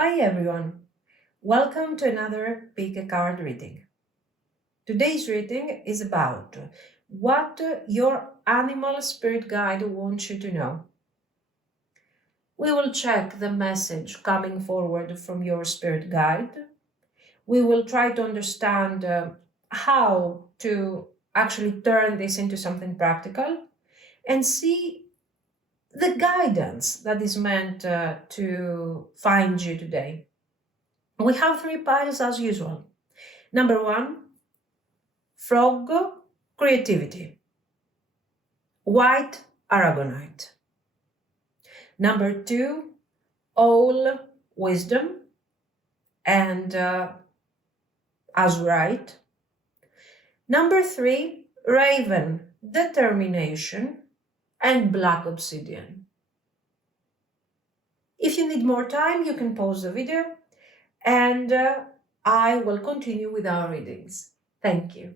Hi everyone, welcome to another pick a card reading. Today's reading is about what your animal spirit guide wants you to know. We will check the message coming forward from your spirit guide. We will try to understand how to actually turn this into something practical and see the guidance that is meant to find you today. We have three piles as usual. Number one, frog creativity, white Aragonite. Number two, owl wisdom and Azurite. Number three, raven determination and black obsidian. If you need more time, you can pause the video and I will continue with our readings. Thank you.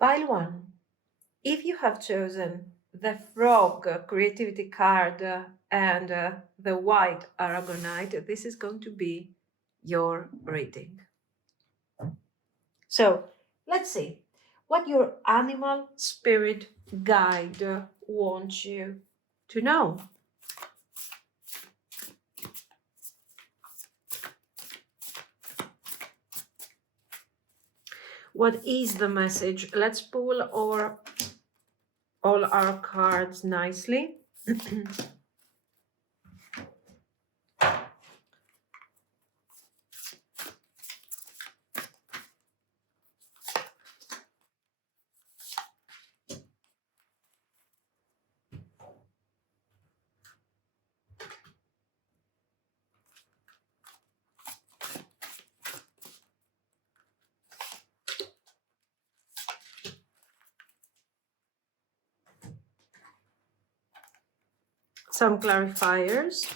Pile 1. If you have chosen the frog creativity card and the white Aragonite, this is going to be your reading. So let's see what your animal spirit guide wants you to know. What is the message? Let's pull all our cards nicely. Some clarifiers.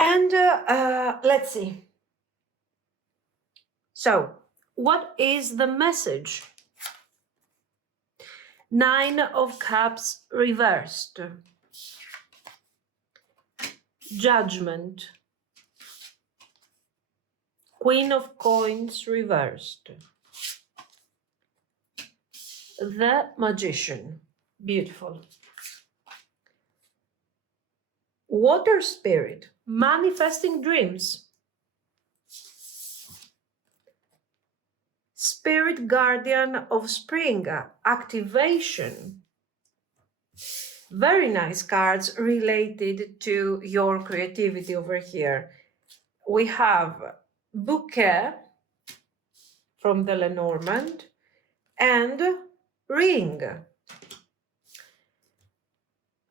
And let's see. So, what is the message? 9 of Cups reversed. Judgment. Queen of Coins reversed. The Magician. Beautiful. Water Spirit. Manifesting dreams. Spirit Guardian of Spring. Activation. Very nice cards related to your creativity over here. We have Bouquet from the Lenormand and Ring.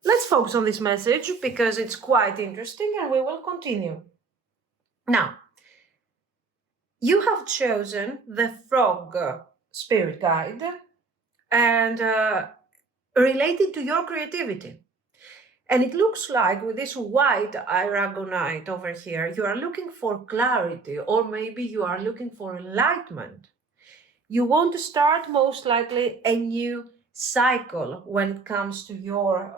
Let's focus on this message because it's quite interesting and we will continue. Now, you have chosen the frog spirit guide and related to your creativity. And it looks like with this white Aragonite over here, you are looking for clarity or maybe you are looking for enlightenment. You want to start most likely a new cycle when it comes to your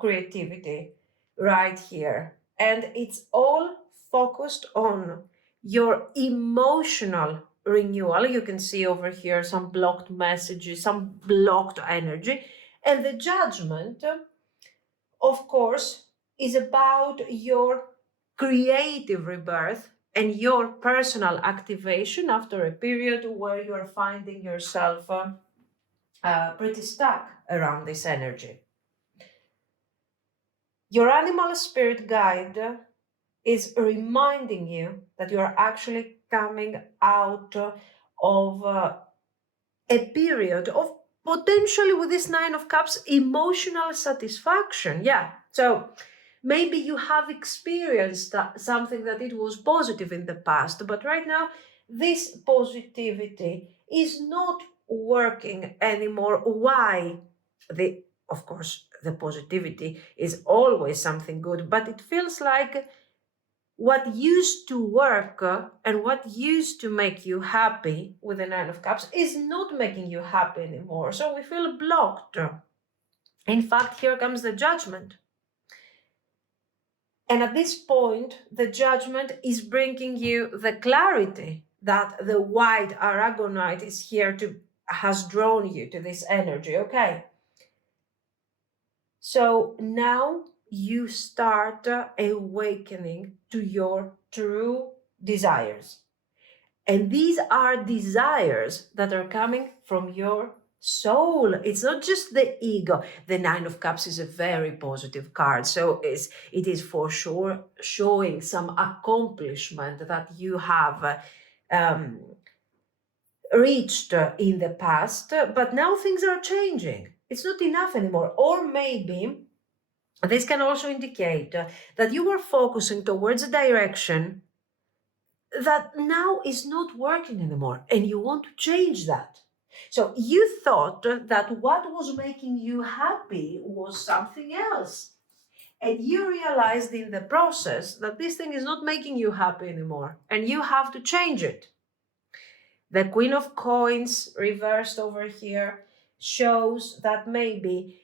creativity right here. And it's all focused on your emotional renewal. You can see over here some blocked messages, some blocked energy. And the judgment, of course, is about your creative rebirth and your personal activation after a period where you are finding yourself pretty stuck around this energy. Your animal spirit guide is reminding you that you are actually coming out of a period of potentially with this Nine of Cups, emotional satisfaction. Yeah. So maybe you have experienced something that it was positive in the past, but right now this positivity is not working anymore. Why? Of course, the positivity is always something good, but it feels like what used to work and what used to make you happy with the Nine of Cups is not making you happy anymore. So we feel blocked. In fact, here comes the Judgment. And at this point, the Judgment is bringing you the clarity that the white Aragonite is here to, has drawn you to this energy. Okay. So now you start awakening to your true desires. And these are desires that are coming from your soul. It's not just the ego. The Nine of Cups is a very positive card. So it is for sure showing some accomplishment that you have reached in the past, but now things are changing. It's not enough anymore. Or maybe this can also indicate that you are focusing towards a direction that now is not working anymore and you want to change that. So you thought that what was making you happy was something else. And you realized in the process that this thing is not making you happy anymore and you have to change it. The Queen of Coins reversed over here shows that maybe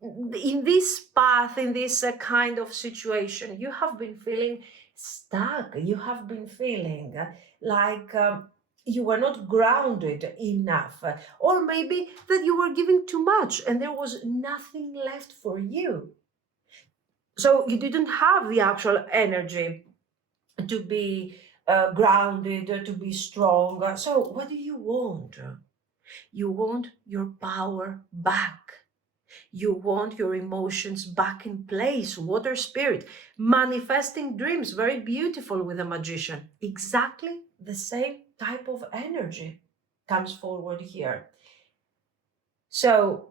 in this path, in this kind of situation, you have been feeling stuck. You have been feeling like you were not grounded enough, or maybe that you were giving too much and there was nothing left for you. So you didn't have the actual energy to be grounded, to be strong. So what do you want? You want your power back. You want your emotions back in place. Water spirit, manifesting dreams, very beautiful with a magician. Exactly the same type of energy comes forward here. So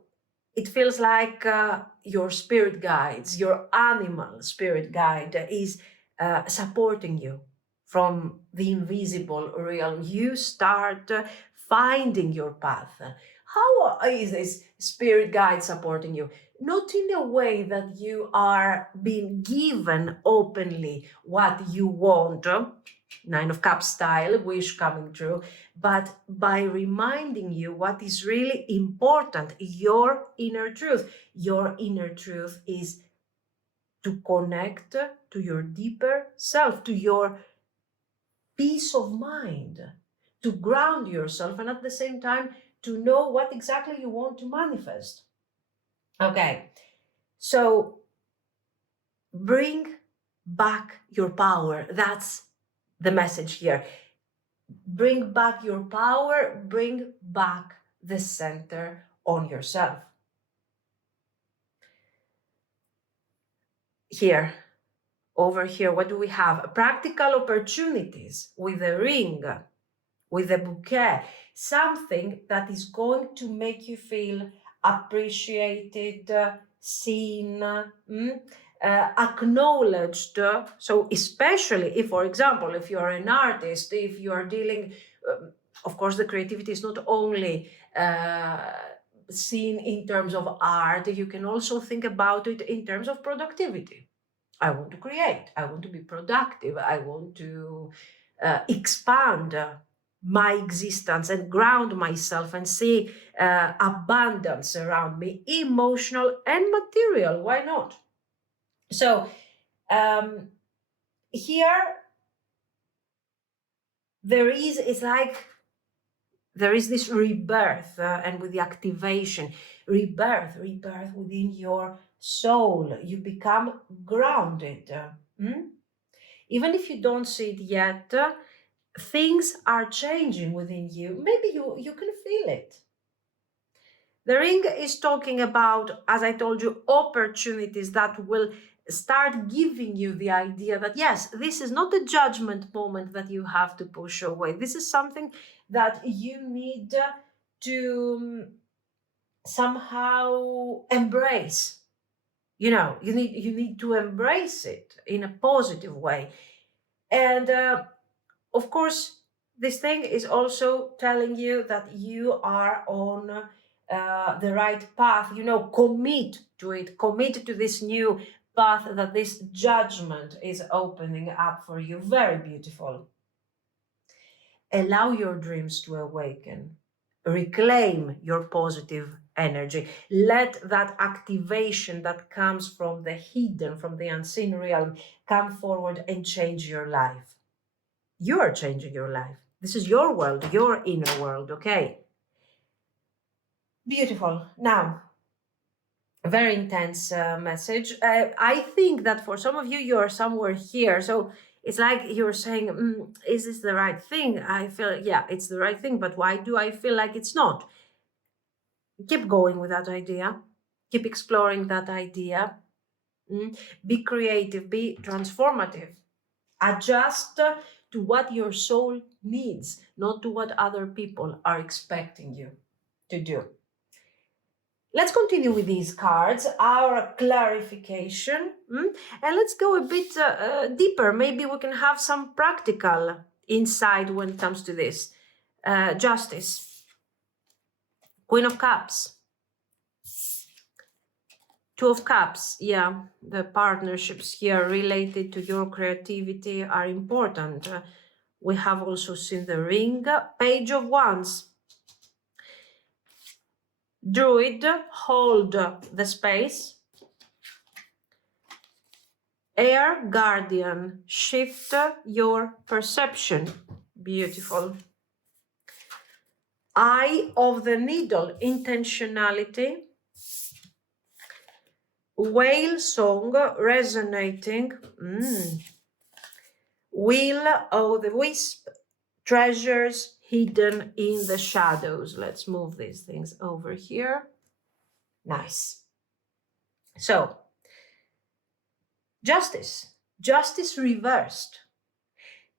it feels like your spirit guides, your animal spirit guide is supporting you from the invisible realm. You start finding your path. How is this spirit guide supporting you? Not in a way that you are being given openly what you want, Nine of Cups style, wish coming true, but by reminding you what is really important, your inner truth. Your inner truth is to connect to your deeper self, to your peace of mind, to ground yourself, and at the same time to know what exactly you want to manifest. Okay, so bring back your power. That's the message here. Bring back your power, bring back the center on yourself. Here, over here, what do we have? Practical opportunities with a ring, with a bouquet, something that is going to make you feel appreciated, seen, acknowledged. So especially if, for example, if you're an artist, if you're dealing, of course, the creativity is not only seen in terms of art, you can also think about it in terms of productivity. I want to create, I want to be productive, I want to expand my existence and ground myself and see abundance around me, emotional and material. Why not? So here there is, it's like there is this rebirth, and with the activation, rebirth within your soul. You become grounded. Even if you don't see it yet, things are changing within you. Maybe you can feel it. The ring is talking about, as I told you, opportunities that will start giving you the idea that, yes, this is not a judgment moment that you have to push away. This is something that you need to somehow embrace. You know, you need to embrace it in a positive way. And of course, this thing is also telling you that you are on the right path. You know, commit to it, commit to this new path that this judgment is opening up for you. Very beautiful. Allow your dreams to awaken. Reclaim your positive energy. Let that activation that comes from the hidden, from the unseen realm, come forward and change your life. You are changing your life. This is your world, your inner world, okay? Beautiful. Now, a very intense message. I think that for some of you, you are somewhere here. So it's like you're saying, is this the right thing? I feel, yeah, it's the right thing, but why do I feel like it's not? Keep going with that idea. Keep exploring that idea. Be creative, be transformative. Adjust to what your soul needs, not to what other people are expecting you to do. Let's continue with these cards, our clarification, and let's go a bit deeper. Maybe we can have some practical insight when it comes to this. Justice, Queen of Cups, Two of Cups. Yeah, the partnerships here related to your creativity are important. We have also seen the Ring, Page of Wands. Druid, hold the space. Air Guardian, shift your perception. Beautiful. Eye of the Needle, intentionality. Whale Song, resonating. Wheel o' the Wisp, treasures hidden in the shadows. Let's move these things over here. Nice. So, justice reversed.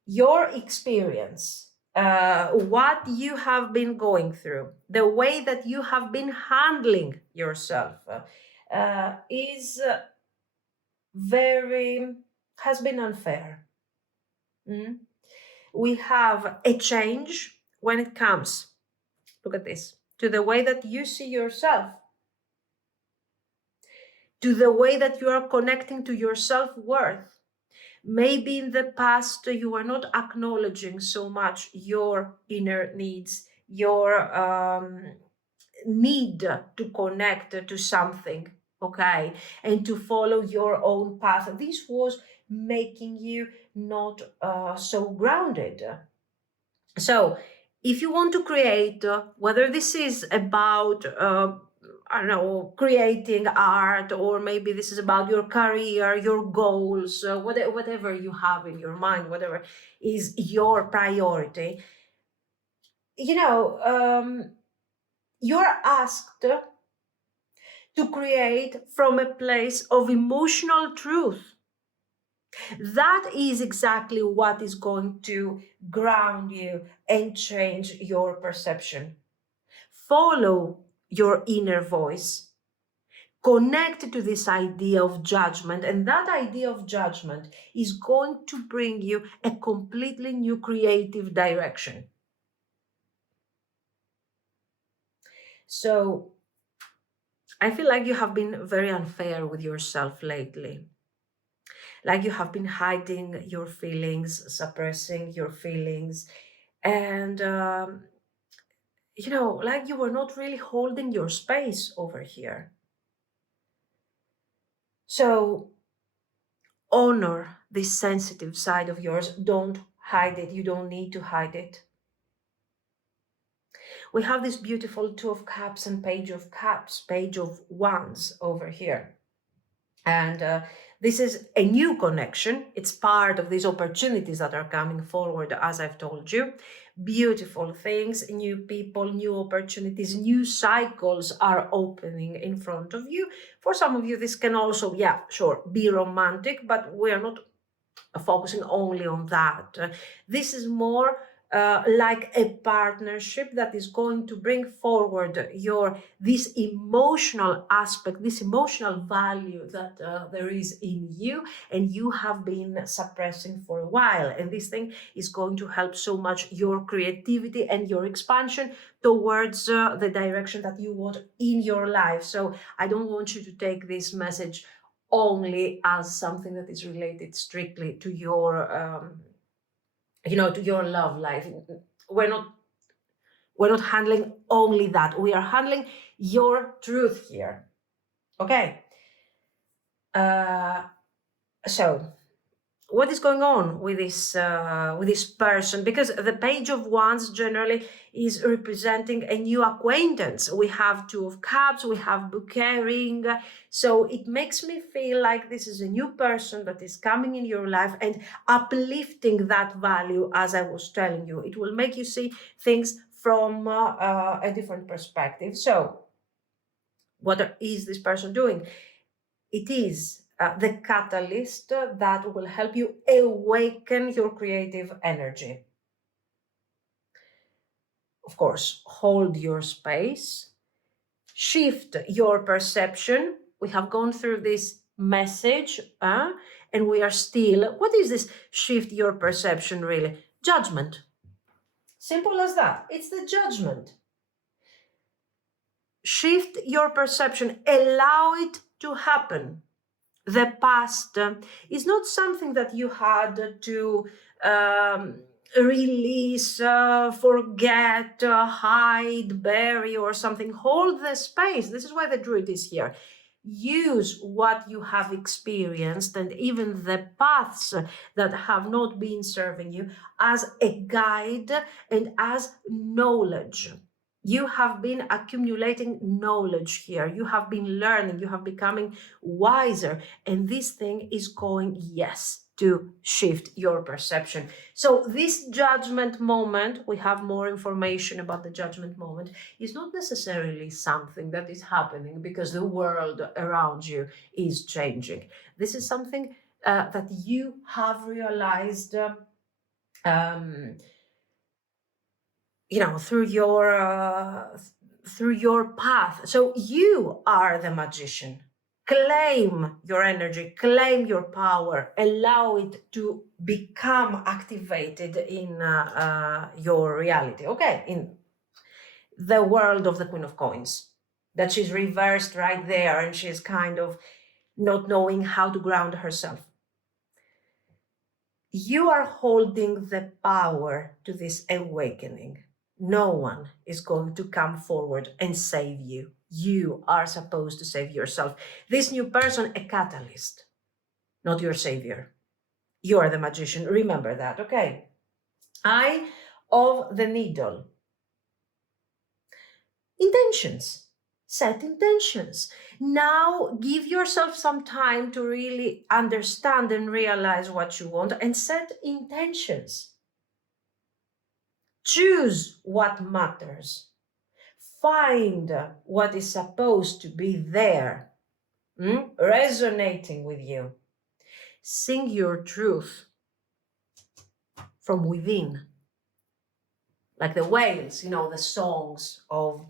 Your experience, what you have been going through, the way that you have been handling yourself is has been unfair. We have a change when it comes, look at this, to the way that you see yourself, to the way that you are connecting to your self-worth. Maybe in the past you are not acknowledging so much your inner needs, your need to connect to something, okay, and to follow your own path. This was making you not so grounded. So if you want to create, whether this is about I don't know, creating art, or maybe this is about your career, your goals, whatever you have in your mind, whatever is your priority, you know, you're asked to create from a place of emotional truth. That is exactly what is going to ground you and change your perception. Follow your inner voice. Connect to this idea of judgment, and that idea of judgment is going to bring you a completely new creative direction. So I feel like you have been very unfair with yourself lately. Like you have been hiding your feelings, suppressing your feelings, and you know, like you were not really holding your space over here. So honor this sensitive side of yours. Don't hide it. You don't need to hide it. We have this beautiful Two of Cups and Page of Cups, Page of Wands over here. And this is a new connection. It's part of these opportunities that are coming forward, as I've told you. Beautiful things, new people, new opportunities, new cycles are opening in front of you. For some of you, this can also, yeah, sure, be romantic, but we are not focusing only on that. This is more like a partnership that is going to bring forward this emotional aspect, this emotional value that there is in you, and you have been suppressing for a while. And this thing is going to help so much your creativity and your expansion towards the direction that you want in your life. So I don't want you to take this message only as something that is related strictly to your to your love life. We're not handling only that. We are handling your truth here. Okay. So what is going on with this person? Because the Page of Wands generally is representing a new acquaintance. We have Two of Cups, we have bouquet ring. So it makes me feel like this is a new person that is coming in your life and uplifting that value. As I was telling you, it will make you see things from a different perspective. So what is this person doing? It is the catalyst that will help you awaken your creative energy. Of course, hold your space, shift your perception. We have gone through this message and we are still, what is this shift your perception really? Judgment. Simple as that. It's the judgment. Shift your perception, allow it to happen. The past is not something that you had to release, forget, hide, bury, or something. Hold the space. This is why the Druid is here. Use what you have experienced and even the paths that have not been serving you as a guide and as knowledge. You have been accumulating knowledge here. You have been learning. You have becoming wiser. And this thing is going, yes, to shift your perception. So this judgment moment, we have more information about the judgment moment, is not necessarily something that is happening because the world around you is changing. This is something that you have realized through your path. So you are the magician. Claim your energy, claim your power, allow it to become activated in your reality. Okay, in the world of the Queen of Coins, that she's reversed right there and she's kind of not knowing how to ground herself. You are holding the power to this awakening. No one is going to come forward and save you. You are supposed to save yourself. This new person, a catalyst, not your savior. You are the magician. Remember that, okay? Eye of the Needle. Intentions. Set intentions. Now give yourself some time to really understand and realize what you want and set intentions. Choose what matters. Find what is supposed to be there, resonating with you. Sing your truth from within. Like the whales, the songs of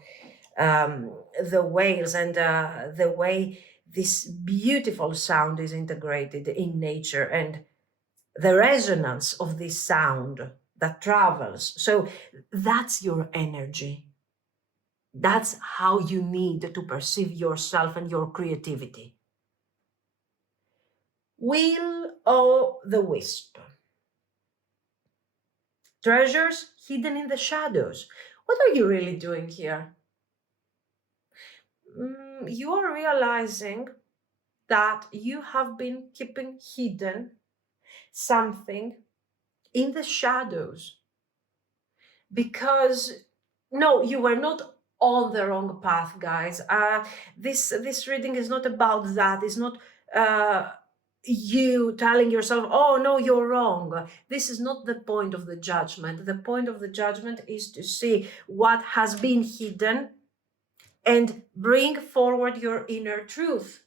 the whales and the way this beautiful sound is integrated in nature and the resonance of this sound that travels. So that's your energy. That's how you need to perceive yourself and your creativity. Will o' the Wisp. Treasures hidden in the shadows. What are you really doing here? You are realizing that you have been keeping hidden something in the shadows because no, you were not on the wrong path, guys. This reading is not about that. It's not you telling yourself, oh no, you're wrong. This is not the point of the judgment. The point of the judgment is to see what has been hidden and bring forward your inner truth.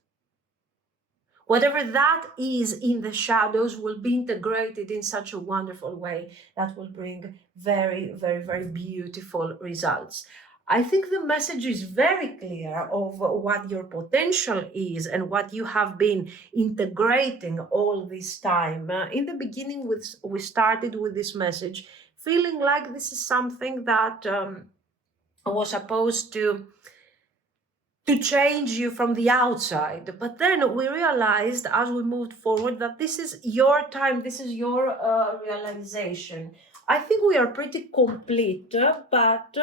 Whatever that is in the shadows will be integrated in such a wonderful way that will bring very, very, very beautiful results. I think the message is very clear of what your potential is and what you have been integrating all this time. In the beginning, we started with this message, feeling like this is something that was supposed to change you from the outside. But then we realized as we moved forward that this is your time, this is your realization. I think we are pretty complete, but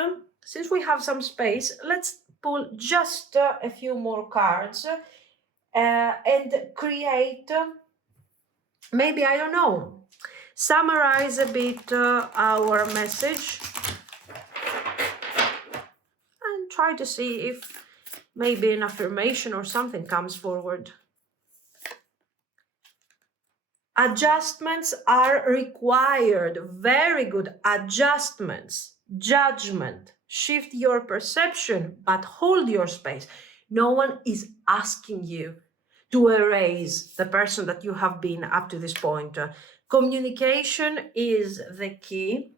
since we have some space, let's pull just a few more cards and create, maybe, I don't know, summarize a bit our message and try to see if maybe an affirmation or something comes forward. Adjustments are required. Very good. Adjustments. Judgment. Shift your perception, but hold your space. No one is asking you to erase the person that you have been up to this point. Communication is the key.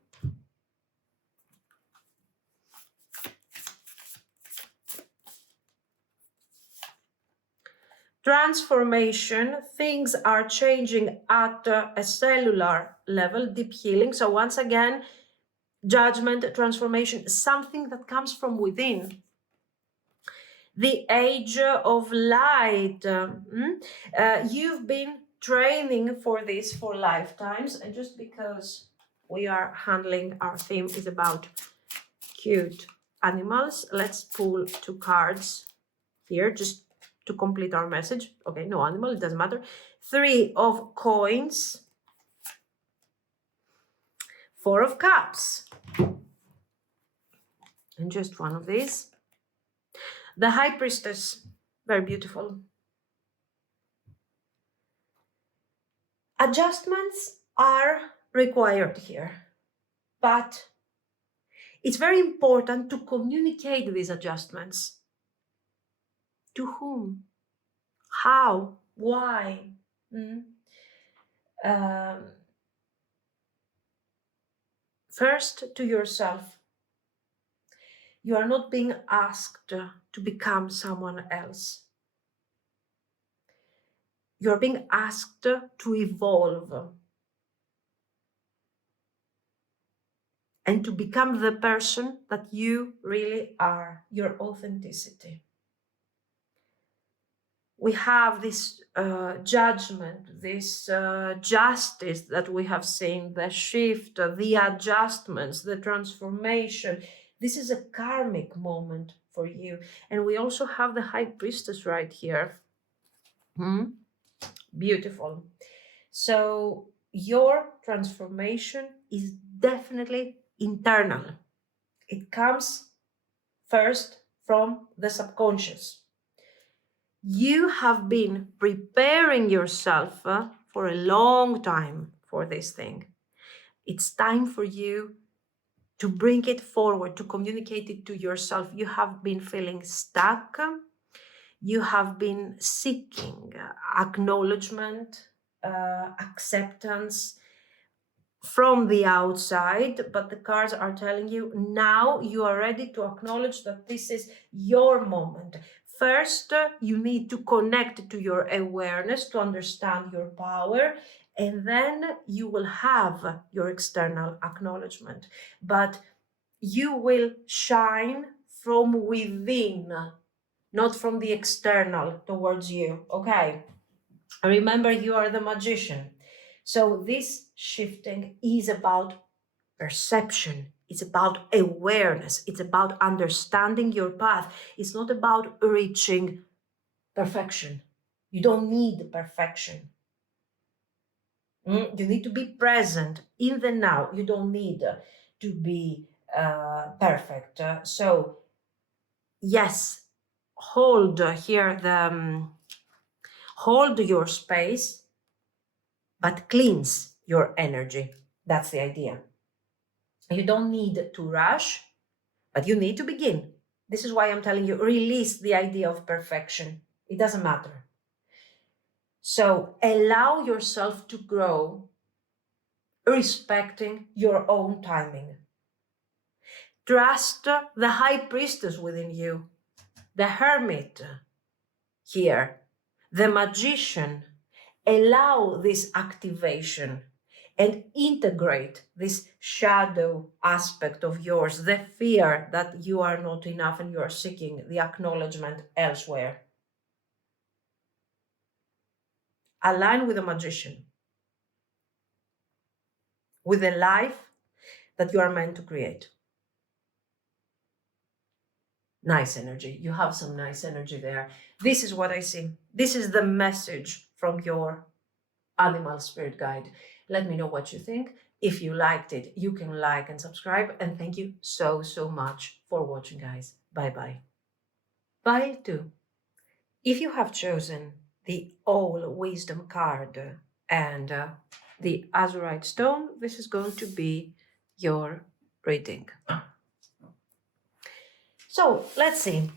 Transformation, things are changing at a cellular level, deep healing. So once again, judgment, transformation, something that comes from within. The age of light. You've been training for this for lifetimes, and just because we are handling, our theme is about cute animals, let's pull 2 cards here, just to complete our message. Okay, no animal, it doesn't matter. 3 of coins, 4 of cups, and just 1 of these. The High Priestess, very beautiful. Adjustments are required here, but it's very important to communicate these adjustments. To whom? How? Why? First, to yourself. You are not being asked to become someone else. You are being asked to evolve and to become the person that you really are, your authenticity. We have this judgment, this justice that we have seen, the shift, the adjustments, the transformation. This is a karmic moment for you. And we also have the High Priestess right here. Beautiful. So your transformation is definitely internal. It comes first from the subconscious. You have been preparing yourself for a long time for this thing. It's time for you to bring it forward, to communicate it to yourself. You have been feeling stuck. You have been seeking acknowledgement, acceptance from the outside, but the cards are telling you now you are ready to acknowledge that this is your moment. First, you need to connect to your awareness to understand your power, and then you will have your external acknowledgement. But you will shine from within, not from the external towards you, okay? Remember, you are the magician. So this shifting is about perception. It's about awareness. It's about understanding your path. It's not about reaching perfection. You don't need perfection. You need to be present in the now. You don't need to be perfect. So yes, hold here hold your space, but cleanse your energy. That's the idea. You don't need to rush, but you need to begin. This is why I'm telling you, release the idea of perfection. It doesn't matter. So allow yourself to grow, respecting your own timing. Trust the high priestess within you, the hermit here, the magician. Allow this activation and integrate this shadow aspect of yours, the fear that you are not enough and you are seeking the acknowledgement elsewhere. Align with the magician, with the life that you are meant to create. Nice energy. You have some nice energy there. This is what I see. This is the message from your animal spirit guide. Let me know what you think. If you liked it, you can like and subscribe. And thank you so, so much for watching, guys. Bye-bye. Pile 2. If you have chosen the All Wisdom card and the Azurite stone, this is going to be your reading. So let's see.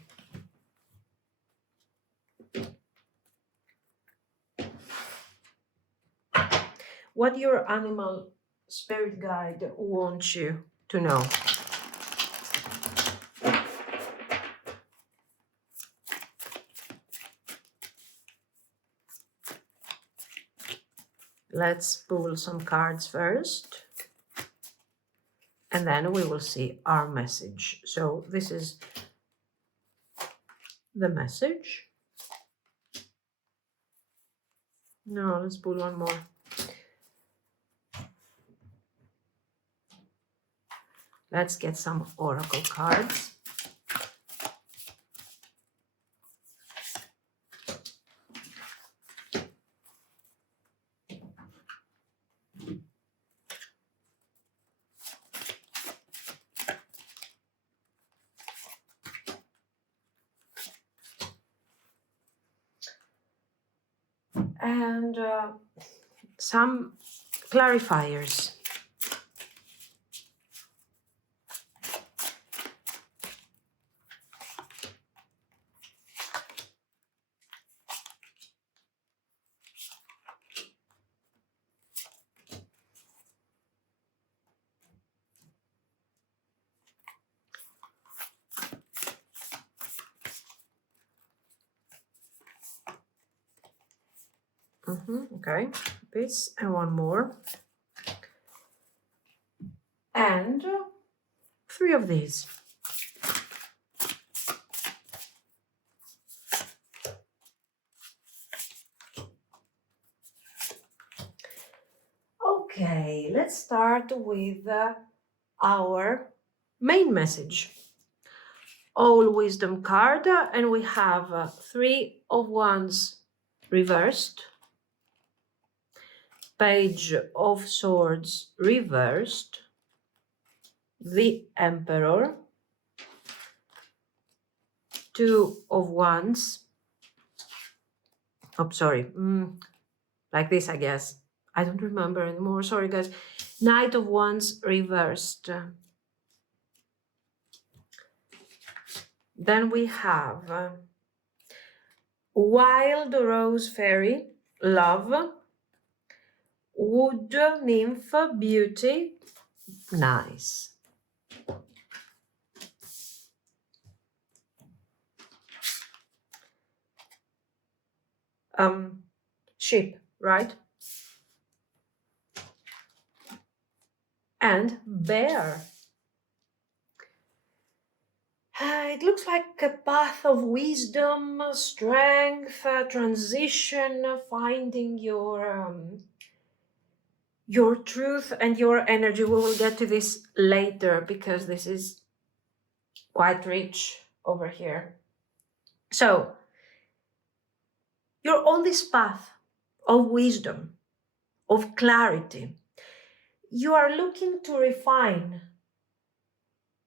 What your animal spirit guide wants you to know. Let's pull some cards first, and then we will see our message. So this is the message. No, let's pull one more. Let's get some oracle cards. And some clarifiers. Okay, this and one more. And 3 of these. Okay, let's start with our main message. All Wisdom card, and we have 3 of Wands reversed, Page of Swords reversed, the Emperor, 2 of Wands, like this, I guess. I don't remember anymore, sorry guys. Knight of Wands reversed. Then we have Wild Rose Fairy, Love, Wood Nymph, Beauty, nice. Sheep, right? And Bear. It looks like a path of wisdom, strength, transition, finding your truth and your energy. We will get to this later because this is quite rich over here. So, you're on this path of wisdom, of clarity. You are looking to refine,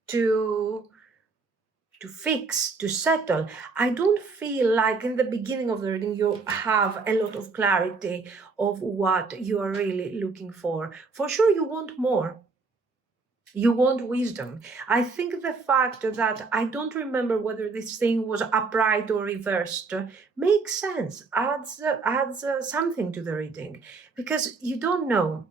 to fix, to settle. I don't feel like in the beginning of the reading you have a lot of clarity of what you are really looking for. For sure you want more. You want wisdom. I think the fact that I don't remember whether this thing was upright or reversed makes sense, adds something to the reading, because you don't know.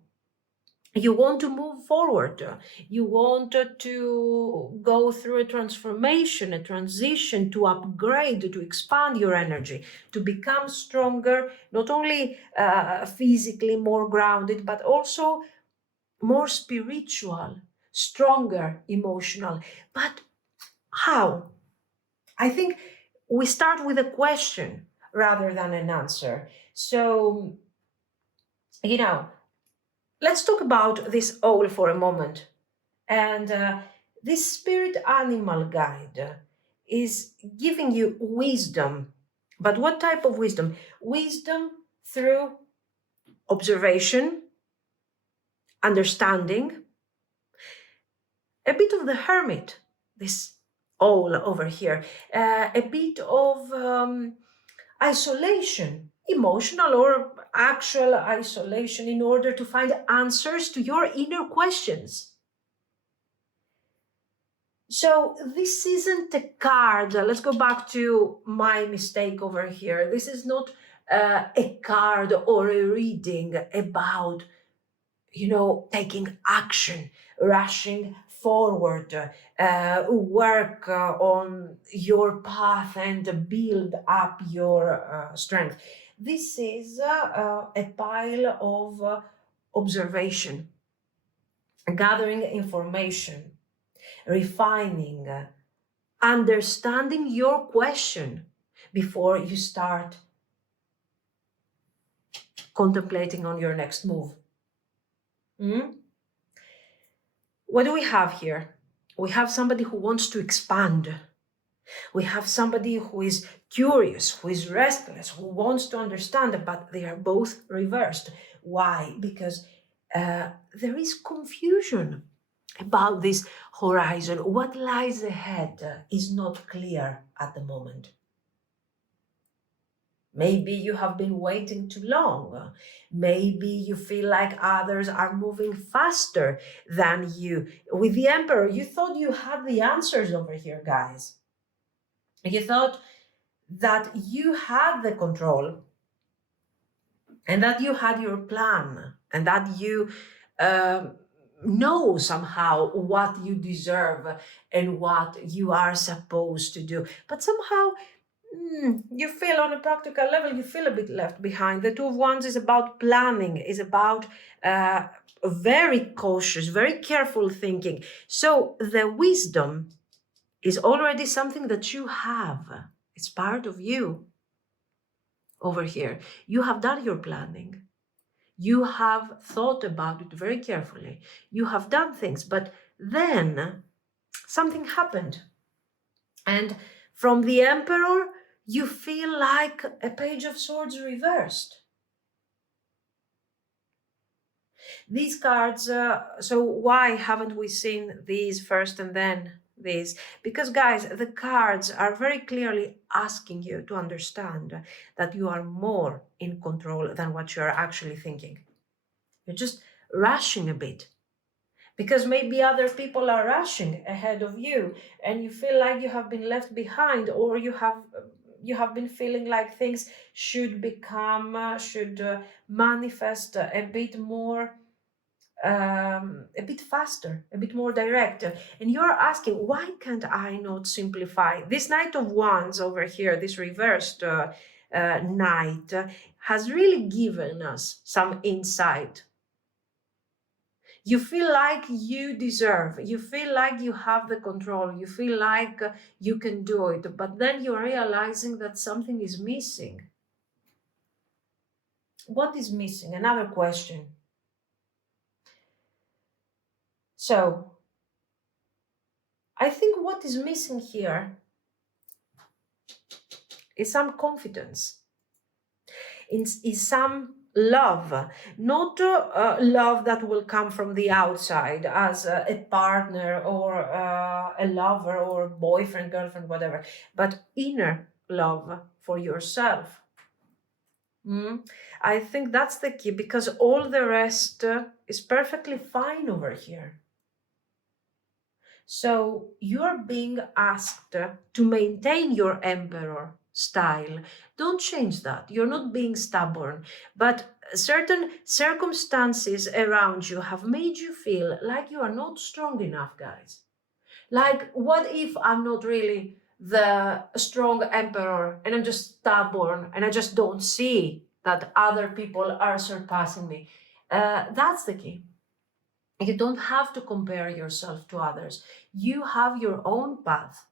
You want to move forward. You want to go through a transformation, a transition, to upgrade, to expand your energy, to become stronger, not only physically more grounded, but also more spiritual, stronger, emotional. But how? I think we start with a question rather than an answer. So, you know, let's talk about this owl for a moment. And this spirit animal guide is giving you wisdom. But what type of wisdom? Wisdom through observation, understanding, a bit of the hermit, this owl over here, a bit of isolation, emotional or actual isolation, in order to find answers to your inner questions. So this isn't a card. Let's go back to my mistake over here. This is not a card or a reading about, taking action, rushing forward, work on your path and build up your strength. This is a pile of observation, gathering information, refining, understanding your question before you start contemplating on your next move. What do we have here? We have somebody who wants to expand. We have somebody who is curious, who is restless, who wants to understand, but they are both reversed. Why? Because there is confusion about this horizon. What lies ahead is not clear at the moment. Maybe you have been waiting too long. Maybe you feel like others are moving faster than you. With the Emperor, you thought you had the answers over here, guys. You thought that you had the control and that you had your plan and that you know somehow what you deserve and what you are supposed to do. But somehow you feel, on a practical level, you feel a bit left behind. The Two of Wands is about planning, is about very cautious, very careful thinking. So the wisdom is already something that you have. It's part of you over here. You have done your planning. You have thought about it very carefully. You have done things, but then something happened. And from the Emperor, you feel like a Page of Swords reversed. These cards, so why haven't we seen these first and then these? Because, guys, the cards are very clearly asking you to understand that you are more in control than what you are actually thinking. You're just rushing a bit. Because maybe other people are rushing ahead of you and you feel like you have been left behind, or you have been feeling like things should manifest a bit more, a bit faster, a bit more direct. And you're asking, why can't I not simplify? This Knight of Wands over here, this reversed knight, has really given us some insight. You feel like you deserve, you feel like you have the control, you feel like you can do it, but then you're realizing that something is missing. What is missing? Another question. So, I think what is missing here is some confidence, is some love, not love that will come from the outside as a partner or a lover or boyfriend, girlfriend, whatever, but inner love for yourself. I think that's the key, because all the rest is perfectly fine over here. So you're being asked to maintain your emperor style. Don't change that. You're not being stubborn, but certain circumstances around you have made you feel like you are not strong enough, guys. Like, what if I'm not really the strong emperor and I'm just stubborn and I just don't see that other people are surpassing me? That's the key. You don't have to compare yourself to others. You have your own path.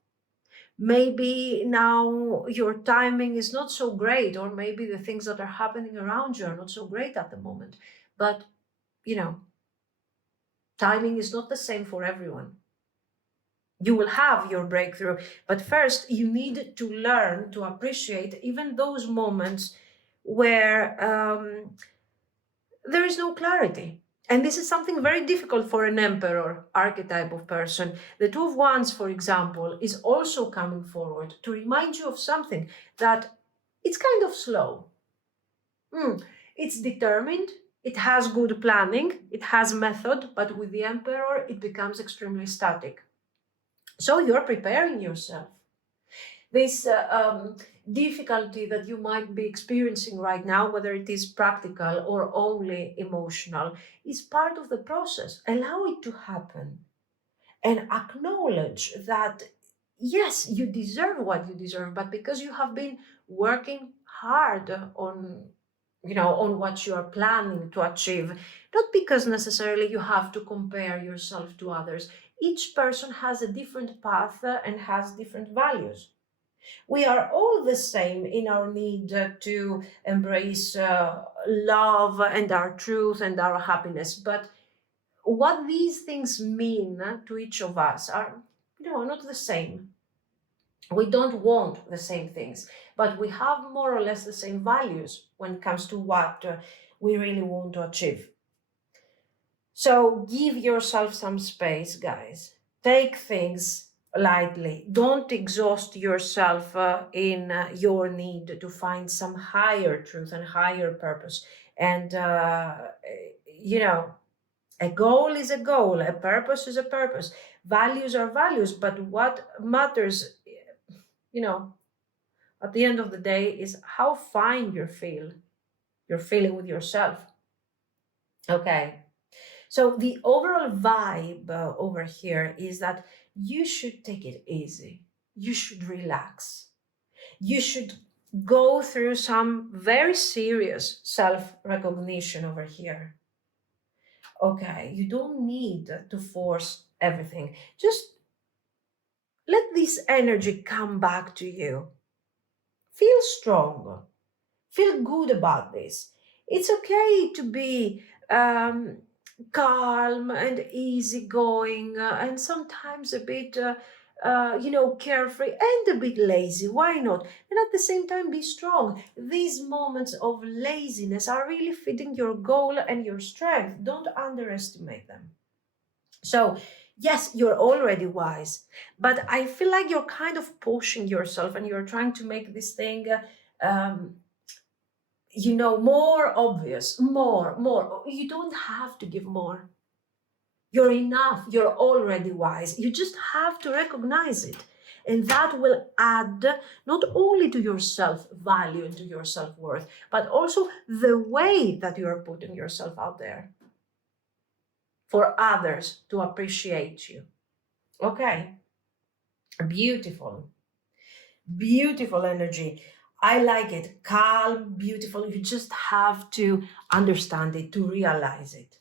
Maybe now your timing is not so great, or maybe the things that are happening around you are not so great at the moment. But, you know, timing is not the same for everyone. You will have your breakthrough, but first you need to learn to appreciate even those moments where there is no clarity. And this is something very difficult for an emperor archetype of person. The Two of Wands, for example, is also coming forward to remind you of something, that it's kind of slow. It's determined, it has good planning, it has method, but with the emperor, it becomes extremely static. So you're preparing yourself. This difficulty that you might be experiencing right now, whether it is practical or only emotional, is part of the process. Allow it to happen and acknowledge that, yes, you deserve what you deserve, but because you have been working hard on, on what you are planning to achieve, not because necessarily you have to compare yourself to others. Each person has a different path and has different values. We are all the same in our need to embrace love and our truth and our happiness. But what these things mean to each of us are, not the same. We don't want the same things, but we have more or less the same values when it comes to what we really want to achieve. So give yourself some space, guys. Take things lightly. Don't exhaust yourself in your need to find some higher truth and higher purpose. And, a goal is a goal, a purpose is a purpose, values are values. But what matters, at the end of the day, is how fine you're feeling with yourself. Okay. So the overall vibe over here is that you should take it easy. You should relax. You should go through some very serious self-recognition over here. Okay, you don't need to force everything. Just let this energy come back to you. Feel strong. Feel good about this. It's okay to be calm and easygoing and sometimes a bit, carefree and a bit lazy. Why not? And at the same time, be strong. These moments of laziness are really fitting your goal and your strength. Don't underestimate them. So, yes, you're already wise, but I feel like you're kind of pushing yourself and you're trying to make this thing. More obvious, more. You don't have to give more. You're enough. You're already wise. You just have to recognize it. And that will add not only to your self-value and to your self-worth, but also the way that you are putting yourself out there for others to appreciate you. Okay. Beautiful. Beautiful energy. I like it. Calm, beautiful. You just have to understand it, to realize it.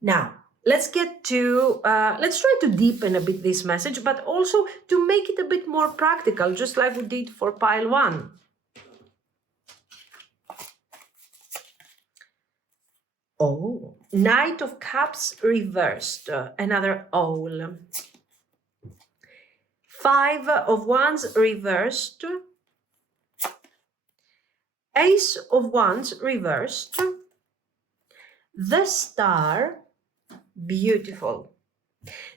Now, let's try to deepen a bit this message, but also to make it a bit more practical, just like we did for pile 1. Oh, Knight of Cups reversed, another owl. 5 of Wands reversed. Ace of Wands reversed. The Star, beautiful.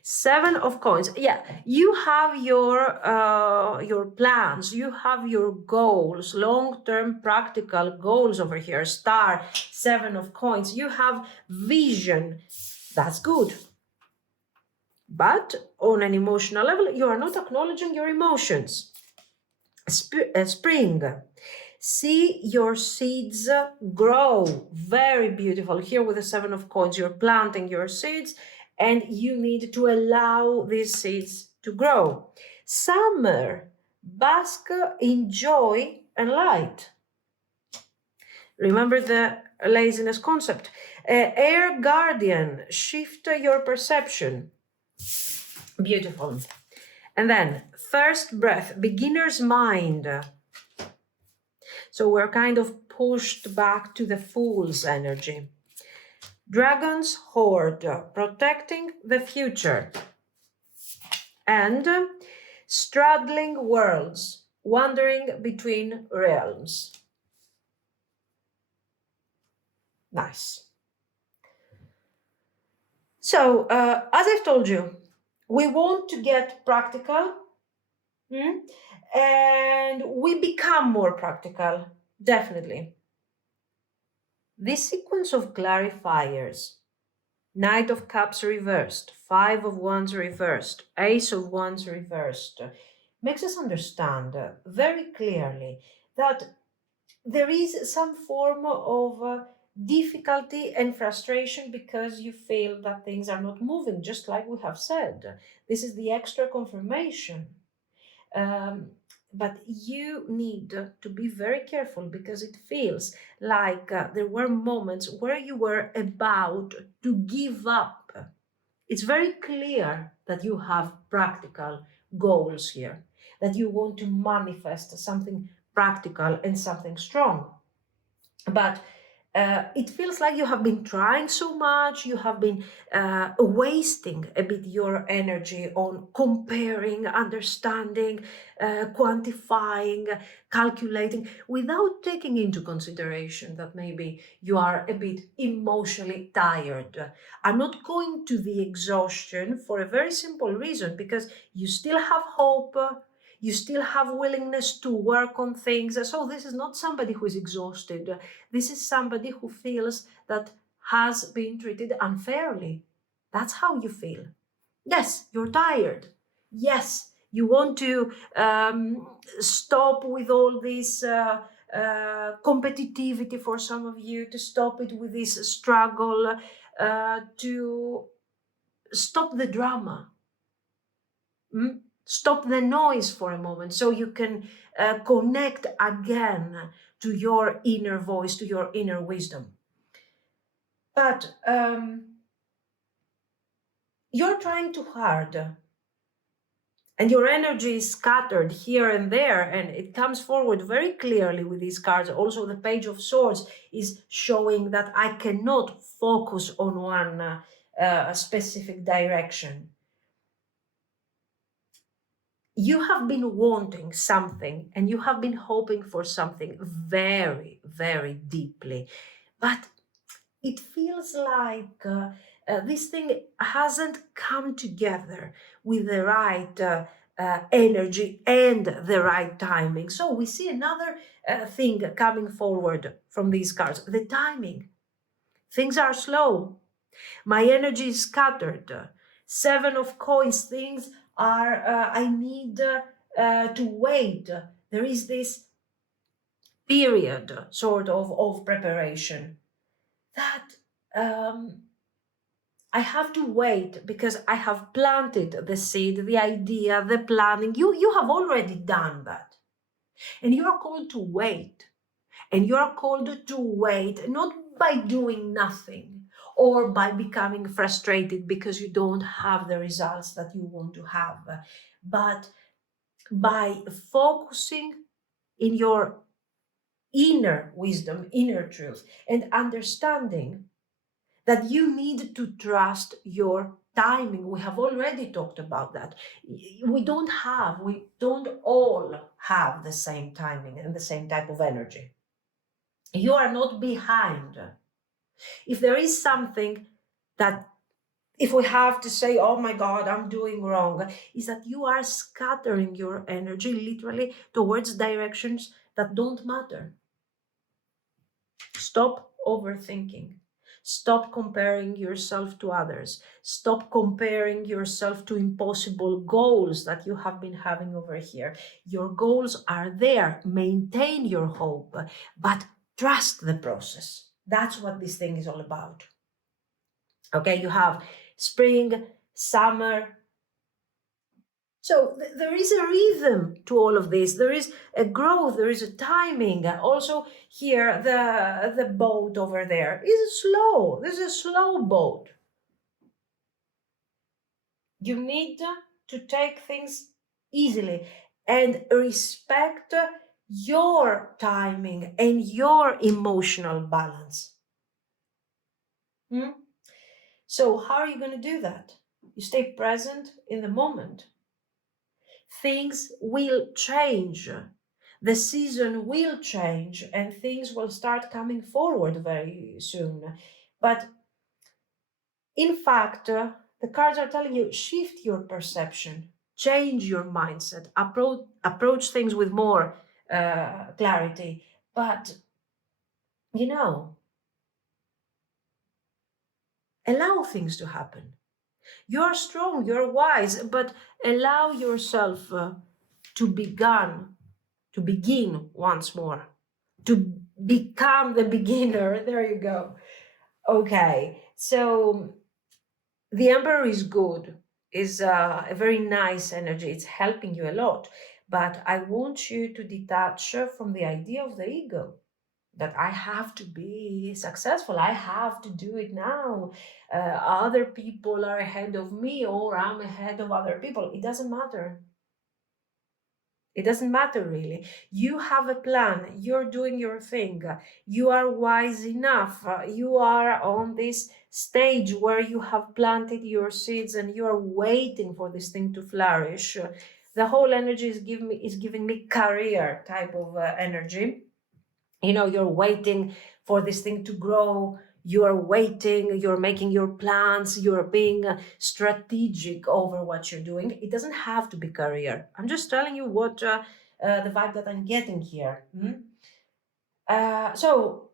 7 of Coins. Yeah, you have your plans, you have your goals, long-term practical goals over here. Star, 7 of Coins. You have vision. That's good. But on an emotional level, you are not acknowledging your emotions. Spring. See your seeds grow. Very beautiful. Here with the Seven of Coins, you're planting your seeds and you need to allow these seeds to grow. Summer. Bask in joy and light. Remember the laziness concept. Air guardian. Shift your perception. Beautiful. And then first breath, beginner's mind. So we're kind of pushed back to the fool's energy. Dragon's hoard, protecting the future. And straddling worlds, wandering between realms. Nice. So, as I've told you, we want to get practical, and we become more practical, definitely. This sequence of clarifiers, Knight of Cups reversed, Five of Wands reversed, Ace of Wands reversed, makes us understand very clearly that there is some form of difficulty and frustration because you feel that things are not moving, just like we have said. This is the extra confirmation. But you need to be very careful because it feels like there were moments where you were about to give up. It's very clear that you have practical goals here, that you want to manifest something practical and something strong. But it feels like you have been trying so much, you have been wasting a bit your energy on comparing, understanding, quantifying, calculating, without taking into consideration that maybe you are a bit emotionally tired. I'm not going to the exhaustion for a very simple reason, because you still have hope. You still have willingness to work on things. So this is not somebody who is exhausted. This is somebody who feels that has been treated unfairly. That's how you feel. Yes, you're tired. Yes, you want to stop with all this competitivity for some of you, to stop it with this struggle, to stop the drama. Stop the noise for a moment so you can connect again to your inner voice, to your inner wisdom. But you're trying too hard and your energy is scattered here and there, and it comes forward very clearly with these cards. Also, the Page of Swords is showing that I cannot focus on one specific direction. You have been wanting something and you have been hoping for something very, very deeply, but it feels like this thing hasn't come together with the right energy and the right timing. So we see another thing coming forward from these cards: the timing. Things are slow. My energy is scattered. Seven of Coins, things are, I need to wait. There is this period sort of preparation that I have to wait, because I have planted the seed, the idea, the planning. You have already done that. And you are called to wait. And you are called to wait, not by doing nothing or by becoming frustrated because you don't have the results that you want to have, but by focusing in your inner wisdom, inner truth, and understanding that you need to trust your timing. We have already talked about that. We don't all have the same timing and the same type of energy. You are not behind. If there is something that, if we have to say, oh my God, I'm doing wrong, is that you are scattering your energy literally towards directions that don't matter. Stop overthinking. Stop comparing yourself to others. Stop comparing yourself to impossible goals that you have been having over here. Your goals are there. Maintain your hope, but trust the process. That's what this thing is all about. Okay, you have spring, summer. So there is a rhythm to all of this. There is a growth, there is a timing. Also here, the boat over there is slow. This is a slow boat. You need to take things easily and respect your timing and your emotional balance. So how are you going to do that? You stay present in the moment. Things will change. The season will change and things will start coming forward very soon. But in fact, the cards are telling you, shift your perception, change your mindset, approach things with more clarity. But, allow things to happen. You're strong, you're wise, but allow yourself to begin once more, to become the beginner. There you go. Okay, so the Emperor is good, is a very nice energy. It's helping you a lot. But I want you to detach from the idea of the ego, that I have to be successful, I have to do it now. Other people are ahead of me, or I'm ahead of other people. It doesn't matter. It doesn't matter really. You have a plan, you're doing your thing, you are wise enough, you are on this stage where you have planted your seeds and you are waiting for this thing to flourish. The whole energy is giving me career type of energy. You're waiting for this thing to grow. You're waiting, you're making your plans, you're being strategic over what you're doing. It doesn't have to be career. I'm just telling you what the vibe that I'm getting here. So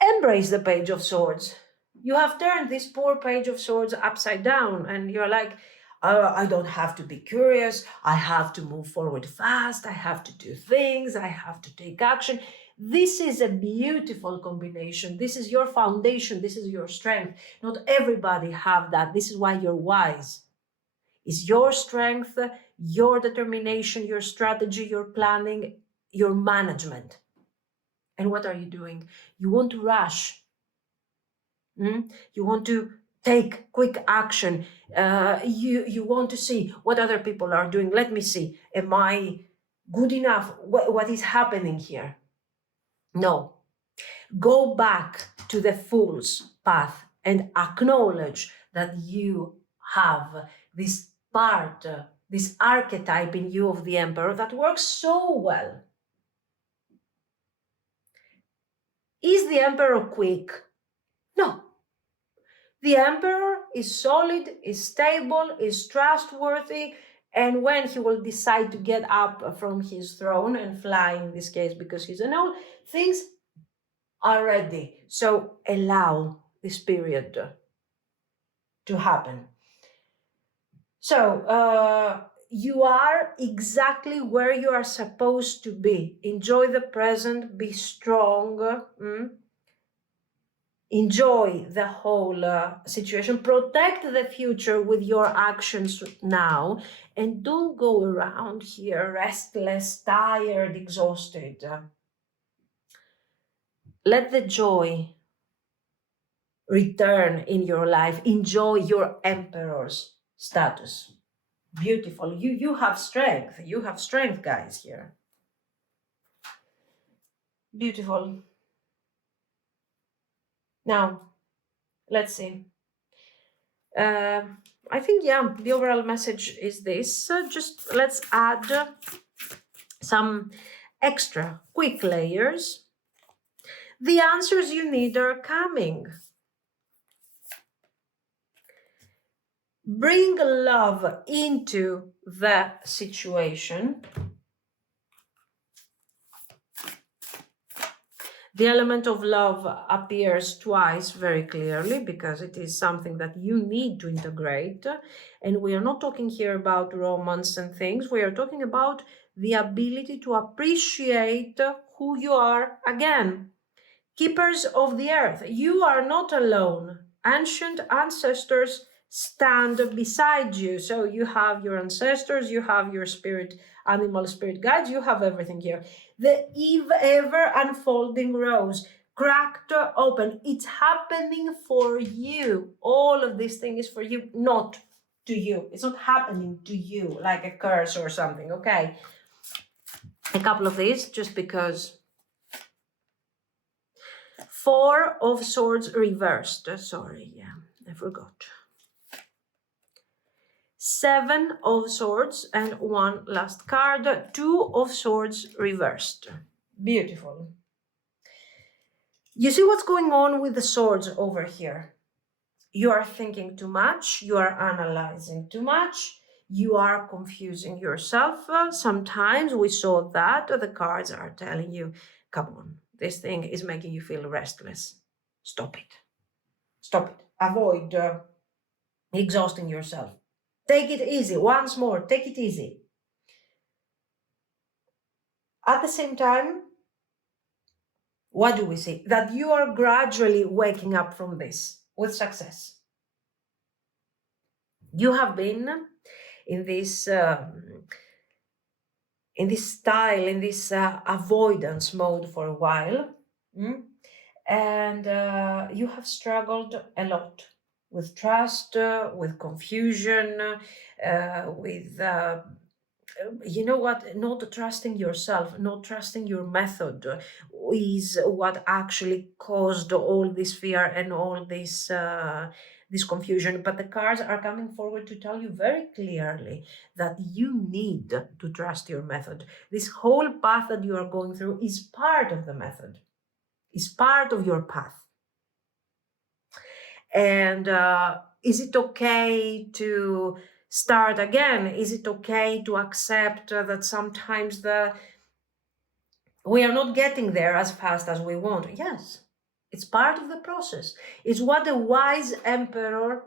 embrace the Page of Swords. You have turned this poor Page of Swords upside down and you're like, I don't have to be curious. I have to move forward fast. I have to do things. I have to take action. This is a beautiful combination. This is your foundation. This is your strength. Not everybody have that. This is why you're wise. It's your strength, your determination, your strategy, your planning, your management. And what are you doing? You want to rush. You want to take quick action. You want to see what other people are doing. Let me see. Am I good enough? What is happening here? No. Go back to the fool's path and acknowledge that you have this part, this archetype in you of the Emperor that works so well. Is the Emperor quick? No. The Emperor is solid, is stable, is trustworthy, and when he will decide to get up from his throne and fly, in this case because he's an owl, things are ready. So allow this period to happen. So you are exactly where you are supposed to be. Enjoy the present, be strong. Enjoy the whole situation. Protect the future with your actions now, and don't go around here restless, tired, exhausted. Let the joy return in your life. Enjoy your emperor's status. Beautiful. You have strength. You have strength, guys, here. Beautiful. Now, let's see. I think, the overall message is this. Just let's add some extra quick layers. The answers you need are coming. Bring love into the situation. The element of love appears twice very clearly because it is something that you need to integrate. And we are not talking here about romance and things. We are talking about the ability to appreciate who you are again. Keepers of the earth, you are not alone. Ancient ancestors stand beside you. So you have your ancestors, you have your spirit, animal spirit guides, you have everything here. The ever unfolding rose, cracked open. It's happening for you. All of this thing is for you, not to you. It's not happening to you like a curse or something, okay? A couple of these, just because. Four of Swords reversed. Sorry, yeah, I forgot. Seven of Swords and one last card. Two of Swords reversed. Beautiful. You see what's going on with the swords over here? You are thinking too much. You are analyzing too much. You are confusing yourself. Sometimes we saw that the cards are telling you, come on, this thing is making you feel restless. Stop it. Stop it. Avoid exhausting yourself. Take it easy. Once more, take it easy. At the same time, what do we see? That you are gradually waking up from this with success. You have been in this style, in this avoidance mode for a while, and you have struggled a lot with trust, with confusion, with you know what, not trusting yourself, not trusting your method is what actually caused all this fear and all this confusion. But the cards are coming forward to tell you very clearly that you need to trust your method. This whole path that you are going through is part of the method, is part of your path. And is it okay to start again? Is it okay to accept that sometimes we are not getting there as fast as we want? Yes, it's part of the process. It's what a wise emperor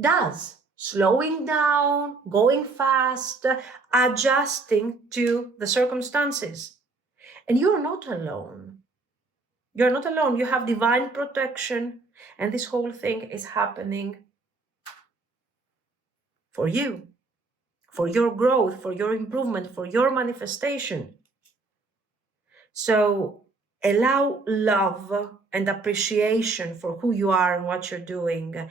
does. Slowing down, going fast, adjusting to the circumstances. And you're not alone. You're not alone. You have divine protection, and this whole thing is happening for you, for your growth, for your improvement, for your manifestation. So allow love and appreciation for who you are and what you're doing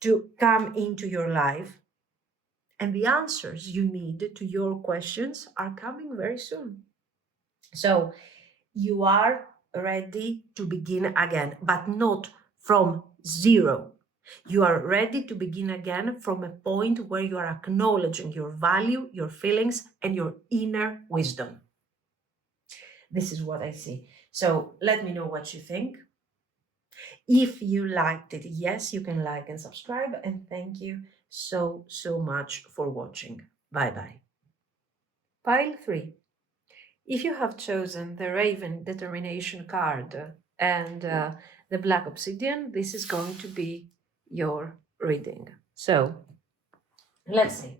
to come into your life. And the answers you need to your questions are coming very soon. So you are ready to begin again, but not from zero. You are ready to begin again from a point where you are acknowledging your value, your feelings, and your inner wisdom. This is what I see. So let me know what you think. If you liked it, yes, you can like and subscribe. And thank you so much for watching. Bye-bye. Pile 3. If you have chosen the Raven Determination card and the Black Obsidian, this is going to be your reading. So, let's see.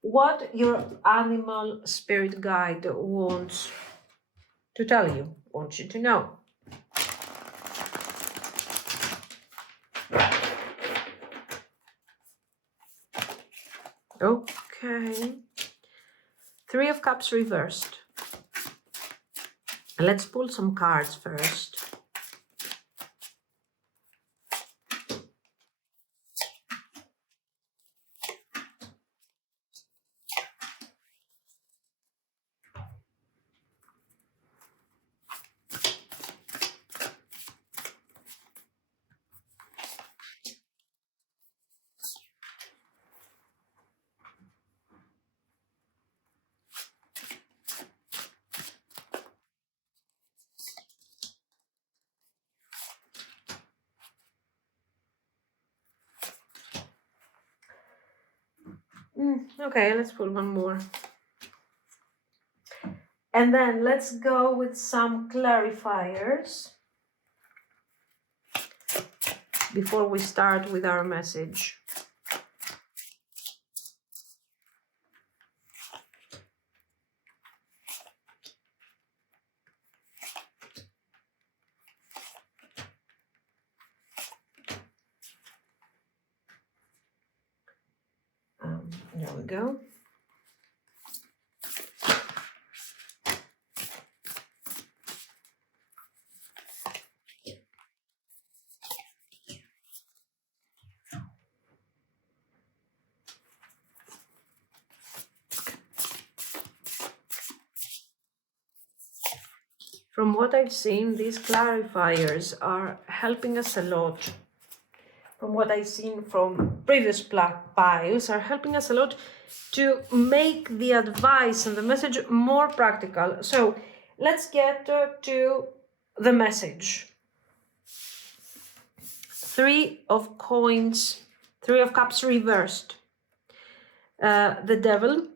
What your animal spirit guide wants to tell you, wants you to know. Okay. 3 of Cups reversed. Let's pull some cards first. Okay, let's pull one more. And then let's go with some clarifiers before we start with our message. There we go. From what I've seen, these clarifiers are helping us a lot. From what I've seen from previous piles, are helping us a lot to make the advice and the message more practical. So let's get to the message. 3 of coins, 3 of cups reversed. The devil.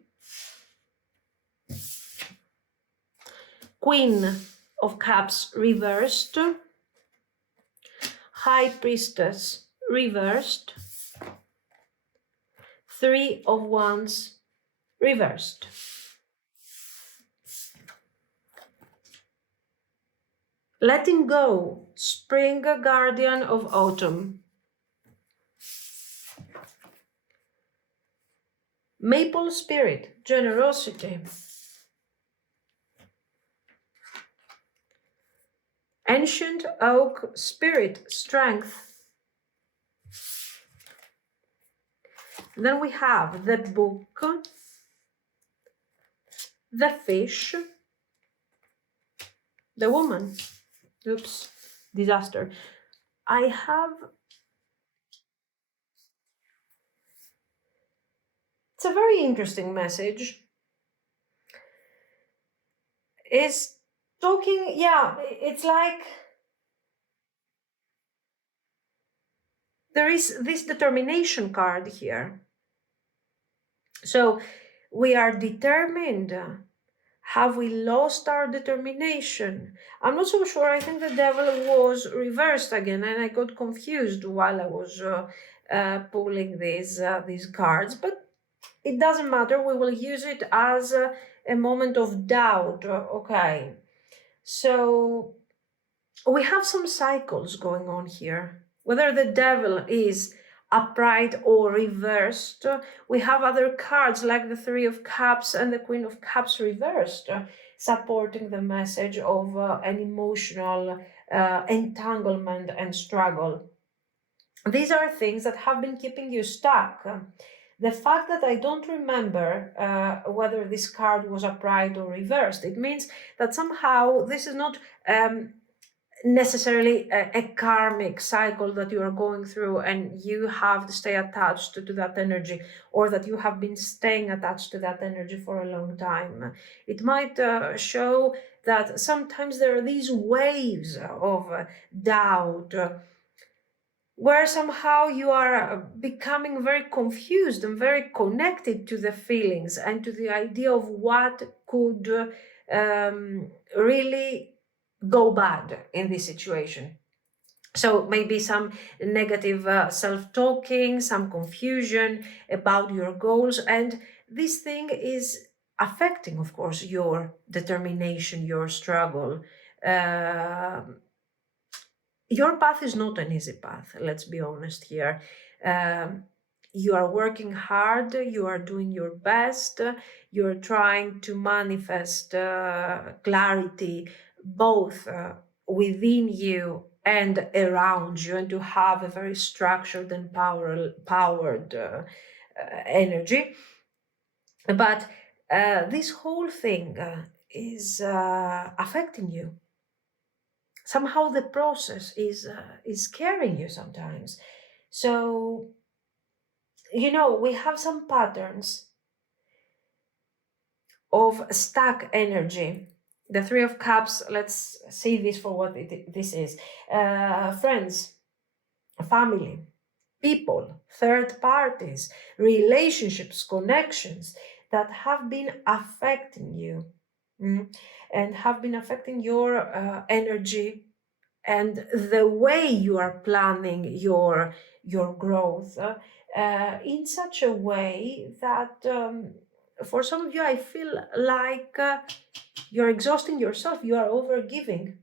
Queen of cups reversed. High priestess reversed. 3 of wands reversed. Letting go, spring guardian of autumn. Maple spirit, generosity. Ancient oak spirit, strength. Then we have the book, the fish, the woman. Oops, disaster. It's a very interesting message. It's talking, it's like there is this determination card here. So we are determined. Have we lost our determination? I'm not so sure. I think the devil was reversed again, and I got confused while I was pulling these cards. But it doesn't matter. We will use it as a moment of doubt. Okay. So we have some cycles going on here. Whether the devil is upright or reversed, we have other cards like the 3 of cups and the Queen of Cups reversed, supporting the message of an emotional entanglement and struggle. These are things that have been keeping you stuck. The fact that I don't remember whether this card was upright or reversed, it means that somehow this is not necessarily a karmic cycle that you are going through and you have to stay attached to that energy, or that you have been staying attached to that energy for a long time. It might show that sometimes there are these waves of doubt where somehow you are becoming very confused and very connected to the feelings and to the idea of what could really go bad in this situation. So maybe some negative self-talking, some confusion about your goals, and this thing is affecting, of course, your determination, your struggle. Your path is not an easy path, let's be honest here. You are working hard, you are doing your best, you're trying to manifest clarity both within you and around you, and to have a very structured and powered energy. But this whole thing is affecting you. Somehow the process is scaring you sometimes. So, we have some patterns of stuck energy. The 3 of Cups, let's see this for what this is. Friends, family, people, third parties, relationships, connections that have been affecting you. and have been affecting your energy and the way you are planning your growth in such a way that for some of you, I feel like you're exhausting yourself. You are overgiving.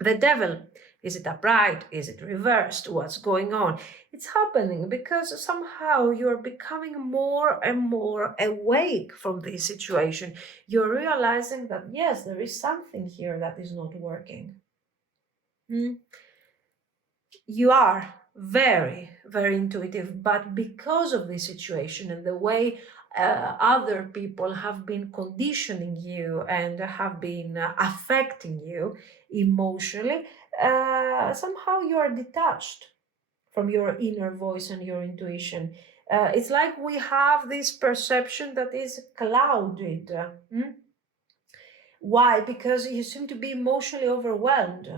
The devil, is it upright? Is it reversed? What's going on? It's happening because somehow you're becoming more and more awake from this situation. You're realizing that, yes, there is something here that is not working. You are very, very intuitive, but because of this situation and the way other people have been conditioning you and have been affecting you emotionally, somehow you are detached from your inner voice and your intuition. It's like we have this perception that is clouded. Why? Because you seem to be emotionally overwhelmed.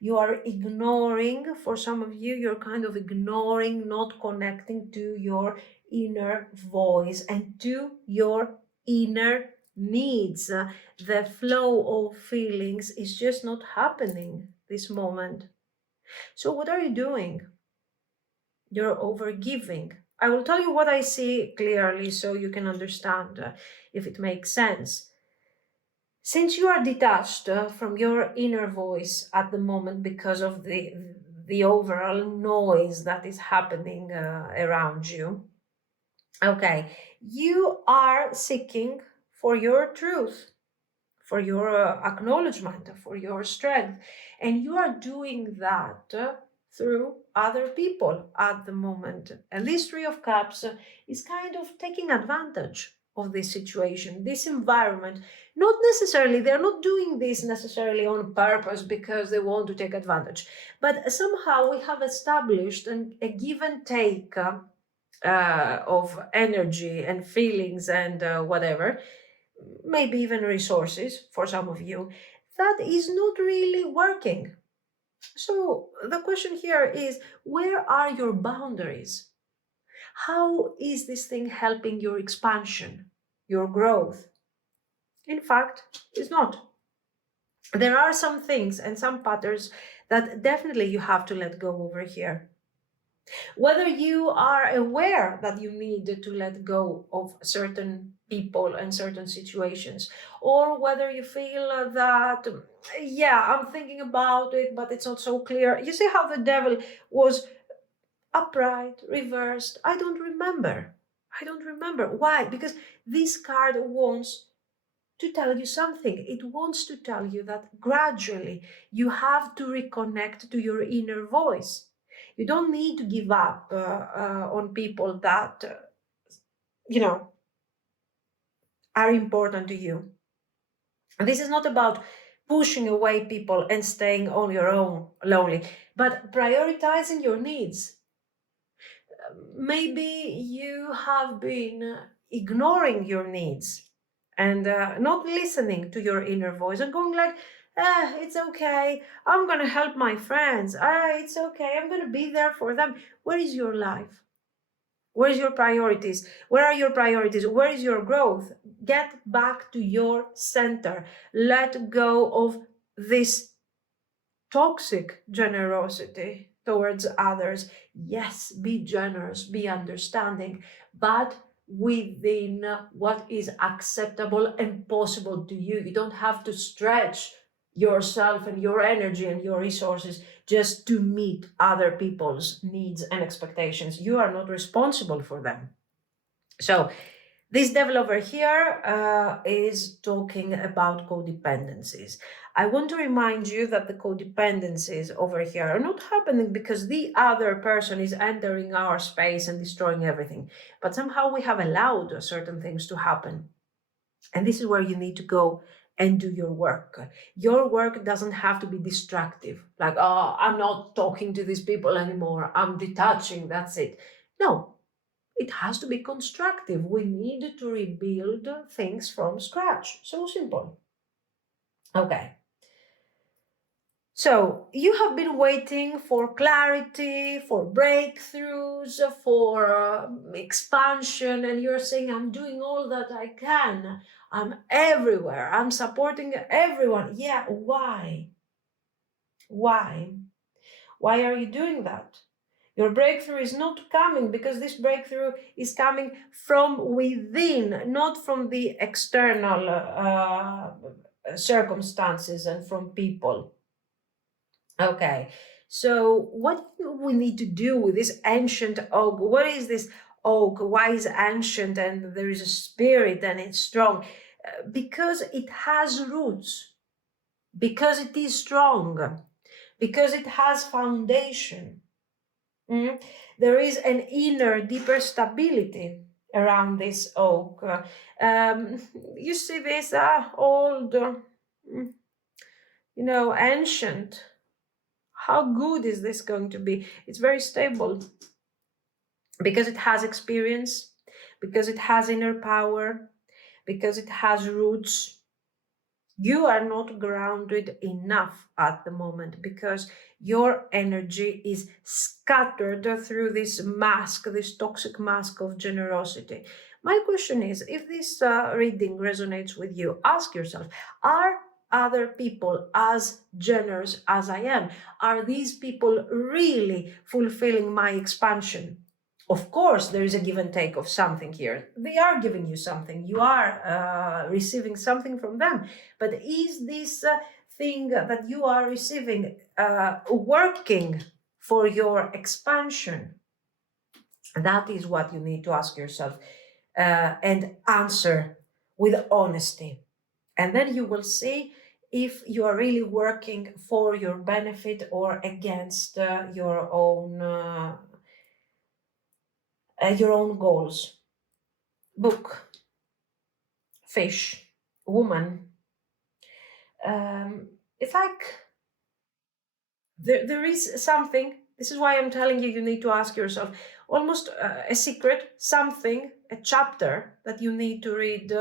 You are ignoring, for some of you, you're kind of ignoring, not connecting to your inner voice and to your inner needs. The flow of feelings is just not happening this moment. So, what are you doing? You're overgiving. I will tell you what I see clearly so you can understand if it makes sense. Since you are detached from your inner voice at the moment because of the overall noise that is happening around you, okay, you are seeking for your truth, for your acknowledgement, for your strength, and you are doing that through other people at the moment. And this Three of Cups is kind of taking advantage of this situation, this environment. Not necessarily, they're not doing this necessarily on purpose because they want to take advantage, but somehow we have established a give and take of energy and feelings and whatever, maybe even resources for some of you, that is not really working. So the question here is, where are your boundaries? How is this thing helping your expansion, your growth? In fact, it's not. There are some things and some patterns that definitely you have to let go over here. Whether you are aware that you need to let go of certain people and certain situations, or whether you feel that, yeah, I'm thinking about it, but it's not so clear. You see how the devil was upright, reversed. I don't remember. I don't remember. Why? Because this card wants to tell you something. It wants to tell you that gradually you have to reconnect to your inner voice. You don't need to give up on people that, you know, are important to you. And this is not about pushing away people and staying on your own lonely, but prioritizing your needs. Maybe you have been ignoring your needs and not listening to your inner voice and going like, it's okay, I'm going to help my friends, it's okay, I'm going to be there for them. Where is your life? Where is your priorities? Where are your priorities? Where is your growth? Get back to your center. Let go of this toxic generosity towards others. Yes, be generous, be understanding, but within what is acceptable and possible to you. You don't have to stretch yourself and your energy and your resources just to meet other people's needs and expectations. You are not responsible for them. So, this devil over here is talking about codependencies. I want to remind you that the codependencies over here are not happening because the other person is entering our space and destroying everything. But somehow we have allowed certain things to happen. And this is where you need to go and do your work. Your work doesn't have to be destructive. Like, oh, I'm not talking to these people anymore. I'm detaching. That's it. No, it has to be constructive. We need to rebuild things from scratch. So simple. Okay. So you have been waiting for clarity, for breakthroughs, for expansion, and you're saying, I'm doing all that I can. I'm everywhere. I'm supporting everyone. Yeah, why? Why? Why are you doing that? Your breakthrough is not coming because this breakthrough is coming from within, not from the external circumstances and from people. Okay, so what do we need to do with this ancient oak? What is this oak? Why is it ancient and there is a spirit and it's strong? Because it has roots, because it is strong, because it has foundation. There is an inner, deeper stability around this oak. You see this old, ancient. How good is this going to be? It's very stable because it has experience, because it has inner power, because it has roots. You are not grounded enough at the moment because your energy is scattered through this mask, this toxic mask of generosity. My question is, if this reading resonates with you, ask yourself, are other people as generous as I am? Are these people really fulfilling my expansion? Of course, there is a give and take of something here. They are giving you something. You are receiving something from them. But is this thing that you are receiving working for your expansion? That is what you need to ask yourself and answer with honesty. And then you will see if you are really working for your benefit or against your own goals. Book, fish, woman. It's like there is something. This is why I'm telling you, you need to ask yourself almost a secret, something, a chapter that you need to read,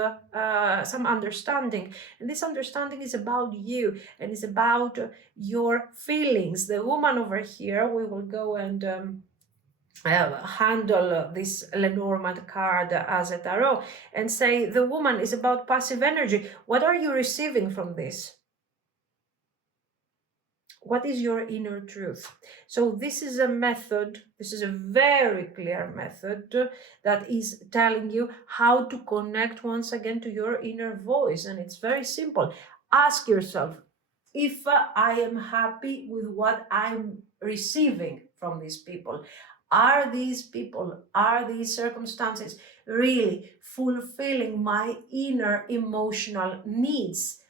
some understanding. And this understanding is about you and is about your feelings. The woman over here, we will go and handle this Lenormand card as a tarot and say the woman is about passive energy. What are you receiving from this? What is your inner truth? So this is a method, this is a very clear method that is telling you how to connect once again to your inner voice. And it's very simple. Ask yourself, if I am happy with what I'm receiving from these people, are these people, are these circumstances really fulfilling my inner emotional needs?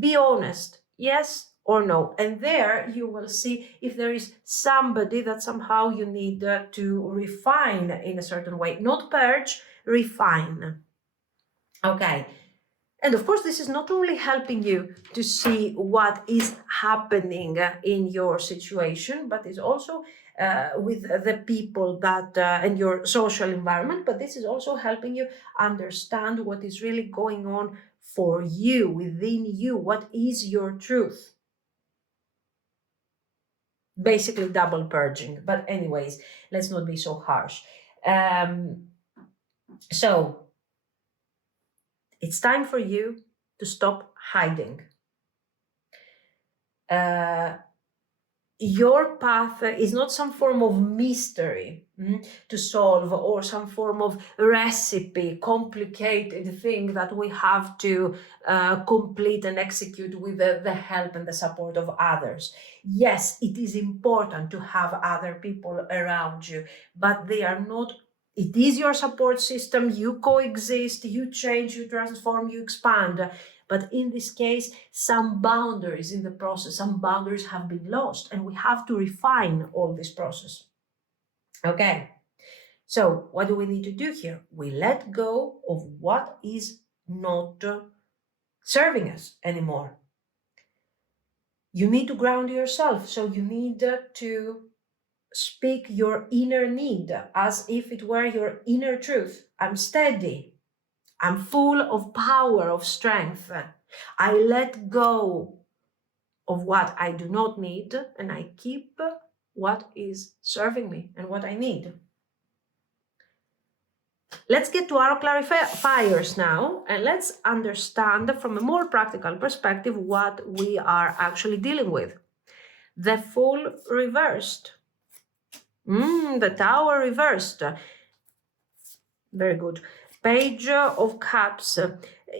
Be honest, yes or no. And there you will see if there is somebody that somehow you need to refine in a certain way. Not purge, refine. Okay. And of course, this is not only helping you to see what is happening in your situation, but is also with the people that and your social environment, but this is also helping you understand what is really going on for you, within you. What is your truth? Basically double purging, but anyways, let's not be so harsh. So it's time for you to stop hiding. Your path is not some form of mystery to solve or some form of recipe, complicated thing that we have to complete and execute with the help and the support of others. Yes, it is important to have other people around you, but they are not. It is your support system. You coexist, you change, you transform, you expand. But in this case, some boundaries in the process, some boundaries have been lost, and we have to refine all this process. Okay, so what do we need to do here? We let go of what is not serving us anymore. You need to ground yourself, so you need to speak your inner need as if it were your inner truth. I'm steady. I'm full of power, of strength. I let go of what I do not need, and I keep what is serving me and what I need. Let's get to our clarifiers now, and let's understand from a more practical perspective what we are actually dealing with. The Fool reversed. The Tower reversed. Very good. Page of Cups.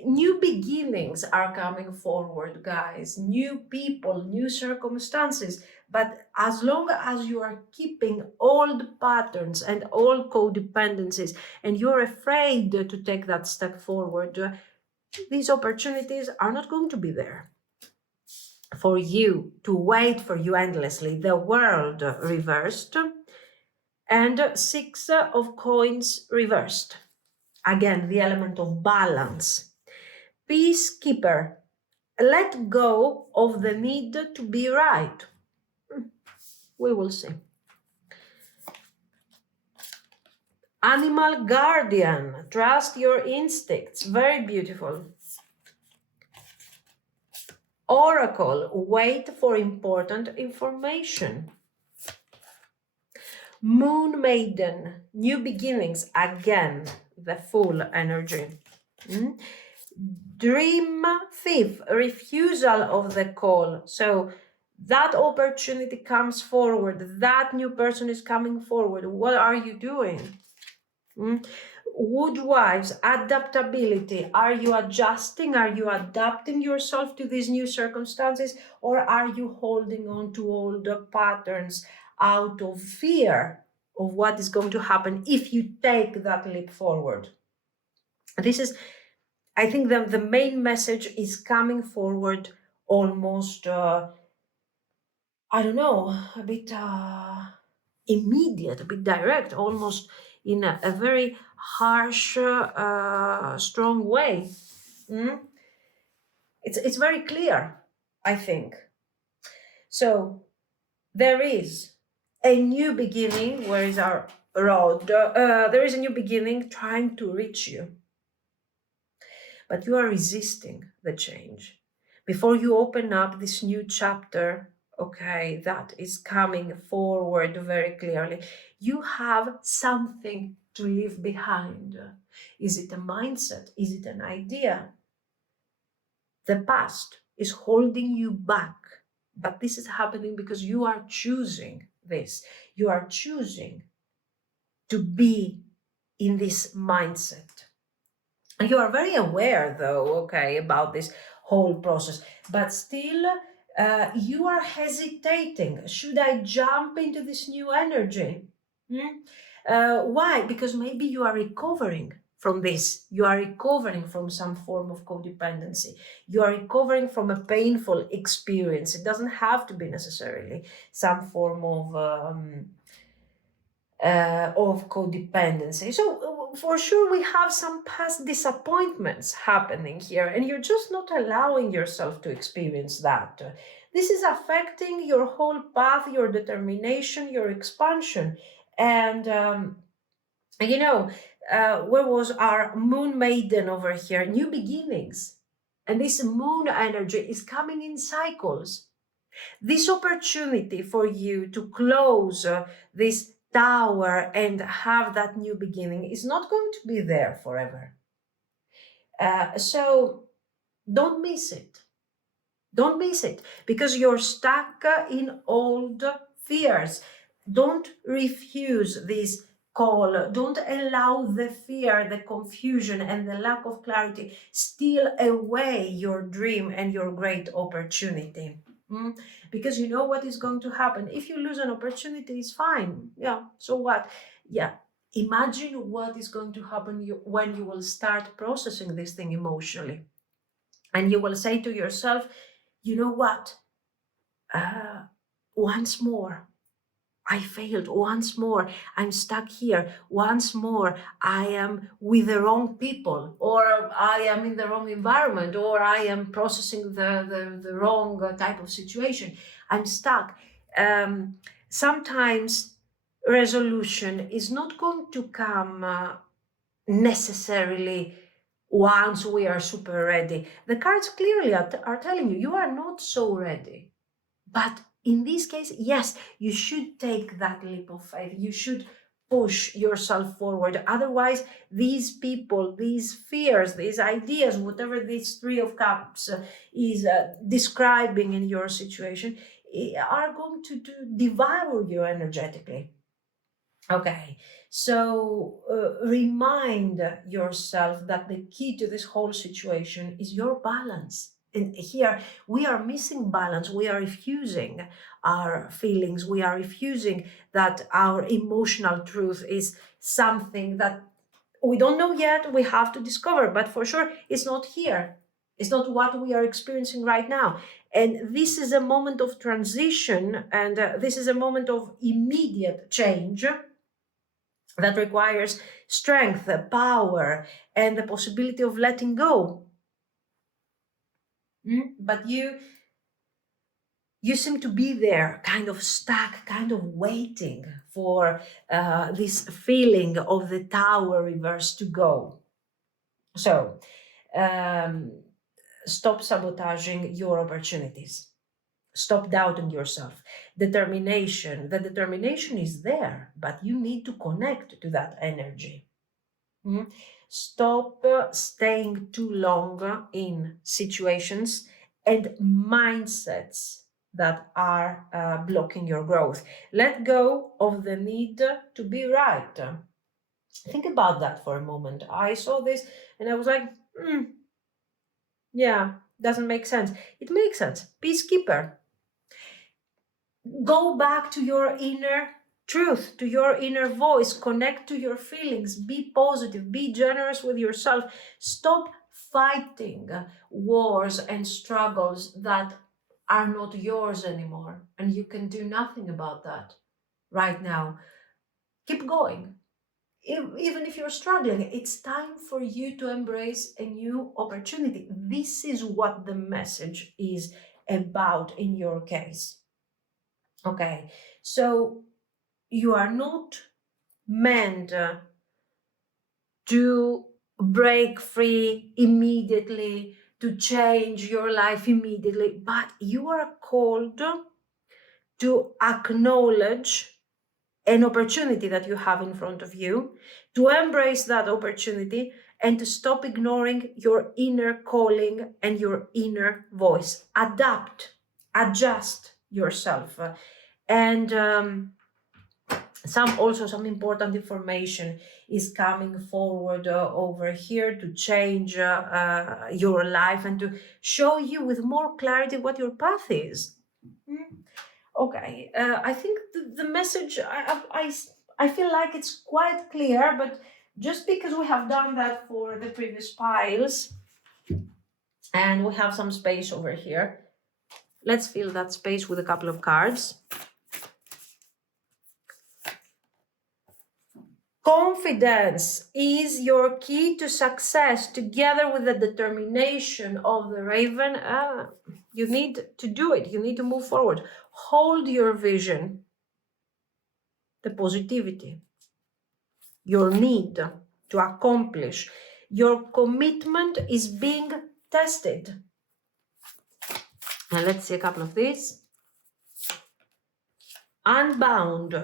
New beginnings are coming forward, guys. New people, new circumstances. But as long as you are keeping old patterns and old codependencies, and you're afraid to take that step forward, these opportunities are not going to be there for you, to wait for you endlessly. The World reversed, and Six of Coins reversed. Again, the element of balance. Peacekeeper, let go of the need to be right. We will see. Animal guardian, trust your instincts. Very beautiful. Oracle, wait for important information. Moon maiden, new beginnings. Again, the Fool energy. Dream thief, refusal of the call. So that opportunity comes forward. That new person is coming forward. What are you doing? Woodwives, adaptability. Are you adjusting? Are you adapting yourself to these new circumstances? Or are you holding on to old patterns out of fear of what is going to happen if you take that leap forward? This is, I think, the main message is coming forward almost, I don't know, a bit immediate, a bit direct, almost in a very harsh, strong way. It's very clear, I think. So there is a new beginning. Where is our road? There is a new beginning trying to reach you. But you are resisting the change. Before you open up this new chapter, okay, that is coming forward very clearly, you have something to leave behind. Is it a mindset? Is it an idea? The past is holding you back, but this is happening because you are choosing this. You are choosing to be in this mindset. And you are very aware, though, okay, about this whole process, but still you are hesitating. Should I jump into this new energy? Why? Because maybe you are recovering from this. You are recovering from some form of codependency. You are recovering from a painful experience. It doesn't have to be necessarily some form of codependency. So for sure we have some past disappointments happening here, and you're just not allowing yourself to experience that. This is affecting your whole path, your determination, your expansion. And where was our moon maiden over here? New beginnings. And this moon energy is coming in cycles. This opportunity for you to close this tower and have that new beginning is not going to be there forever. So don't miss it. Don't miss it, because you're stuck in old fears. Don't refuse this call. Don't allow the fear, the confusion, and the lack of clarity steal away your dream and your great opportunity. Because you know what is going to happen. If you lose an opportunity, it's fine. Yeah, so what? Yeah, imagine what is going to happen when you will start processing this thing emotionally. And you will say to yourself, you know what? Once more, I failed. Once more, I'm stuck here. Once more, I am with the wrong people, or I am in the wrong environment, or I am processing the wrong type of situation. I'm stuck. Sometimes resolution is not going to come necessarily once we are super ready. The cards clearly are telling you, you are not so ready. But in this case, yes, you should take that leap of faith. You should push yourself forward. Otherwise, these people, these fears, these ideas, whatever this Three of Cups is describing in your situation, are going to devour you energetically. Okay, so remind yourself that the key to this whole situation is your balance. And here we are missing balance. We are refusing our feelings. We are refusing that our emotional truth is something that we don't know yet. We have to discover, but for sure it's not here. It's not what we are experiencing right now. And this is a moment of transition, and this is a moment of immediate change that requires strength, power, and the possibility of letting go. But you seem to be there, kind of stuck, kind of waiting for this feeling of the Tower reverse to go. So stop sabotaging your opportunities. Stop doubting yourself. The determination is there, but you need to connect to that energy. Stop staying too long in situations and mindsets that are blocking your growth. Let go of the need to be right. Think about that for a moment. I saw this and I was like, yeah, doesn't make sense. It makes sense. Peacekeeper. Go back to your inner truth, to your inner voice, connect to your feelings, be positive, be generous with yourself. Stop fighting wars and struggles that are not yours anymore, and you can do nothing about that right now. Keep going. Even if you're struggling, it's time for you to embrace a new opportunity. This is what the message is about in your case. Okay, so you are not meant to break free immediately, to change your life immediately, but you are called to acknowledge an opportunity that you have in front of you, to embrace that opportunity, and to stop ignoring your inner calling and your inner voice. Adapt, adjust yourself. And some important information is coming forward over here to change your life and to show you with more clarity what your path is. Okay, I think the message, I feel like it's quite clear, but just because we have done that for the previous piles and we have some space over here, let's fill that space with a couple of cards. Confidence is your key to success, together with the determination of the raven. You need to do it. You need to move forward. Hold your vision, the positivity, your need to accomplish. Your commitment is being tested. Now let's see a couple of these. Unbound,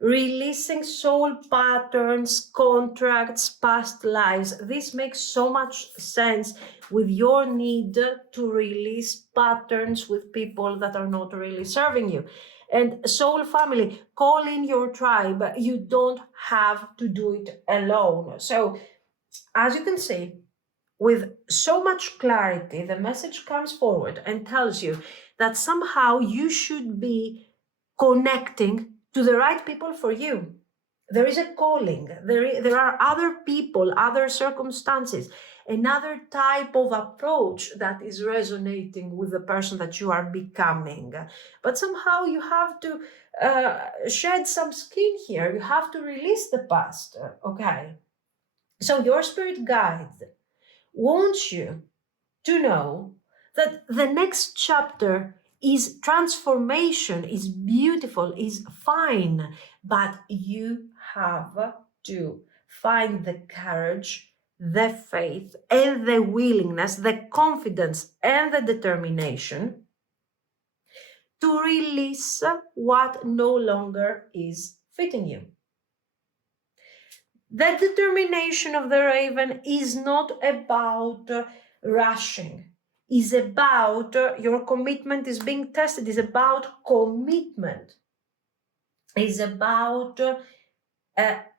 releasing soul patterns, contracts, past lives. This makes so much sense with your need to release patterns with people that are not really serving you. And soul family, call in your tribe. You don't have to do it alone. So, as you can see, with so much clarity, the message comes forward and tells you that somehow you should be connecting to the right people for you. There is a calling, there are other people, other circumstances, another type of approach that is resonating with the person that you are becoming. But somehow you have to shed some skin here. You have to release the past, okay? So your spirit guide wants you to know that the next chapter is transformation, is beautiful, is fine, but you have to find the courage, the faith, and the willingness, the confidence, and the determination to release what no longer is fitting you. The determination of the raven is not about rushing. Is about your commitment is being tested. Is about commitment. Is about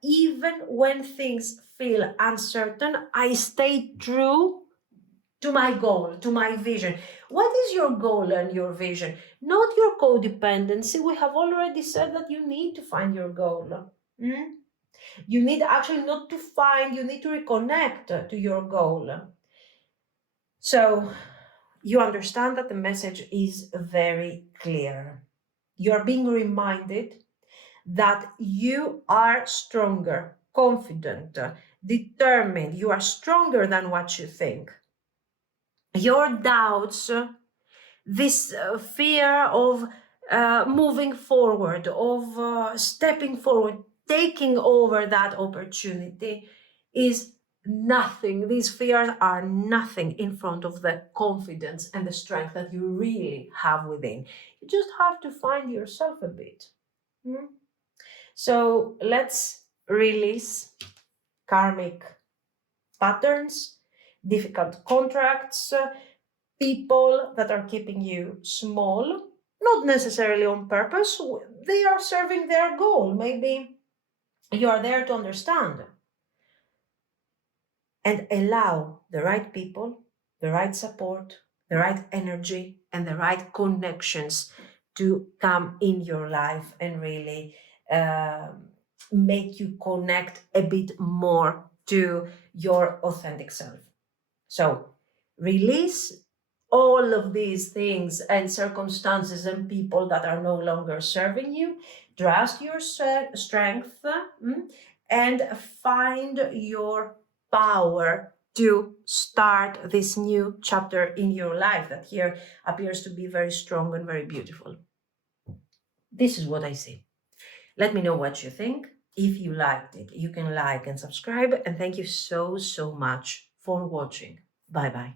even when things feel uncertain, I stay true to my goal, to my vision. What is your goal and your vision? Not your codependency. We have already said that you need to find your goal. You need actually not to find, you need to reconnect to your goal. So you understand that the message is very clear. You're being reminded that you are stronger, confident, determined. You are stronger than what you think. Your doubts, this fear of moving forward, of stepping forward, taking over that opportunity is nothing. These fears are nothing in front of the confidence and the strength that you really have within. You just have to find yourself a bit. So let's release karmic patterns, difficult contracts, people that are keeping you small, not necessarily on purpose. They are serving their goal. Maybe you are there to understand and allow the right people, the right support, the right energy, and the right connections to come in your life and really make you connect a bit more to your authentic self. So release all of these things and circumstances and people that are no longer serving you. Trust your strength and find your power to start this new chapter in your life that here appears to be very strong and very beautiful. This is what I see. Let me know what you think. If you liked it, you can like and subscribe. And thank you so much for watching. Bye-bye.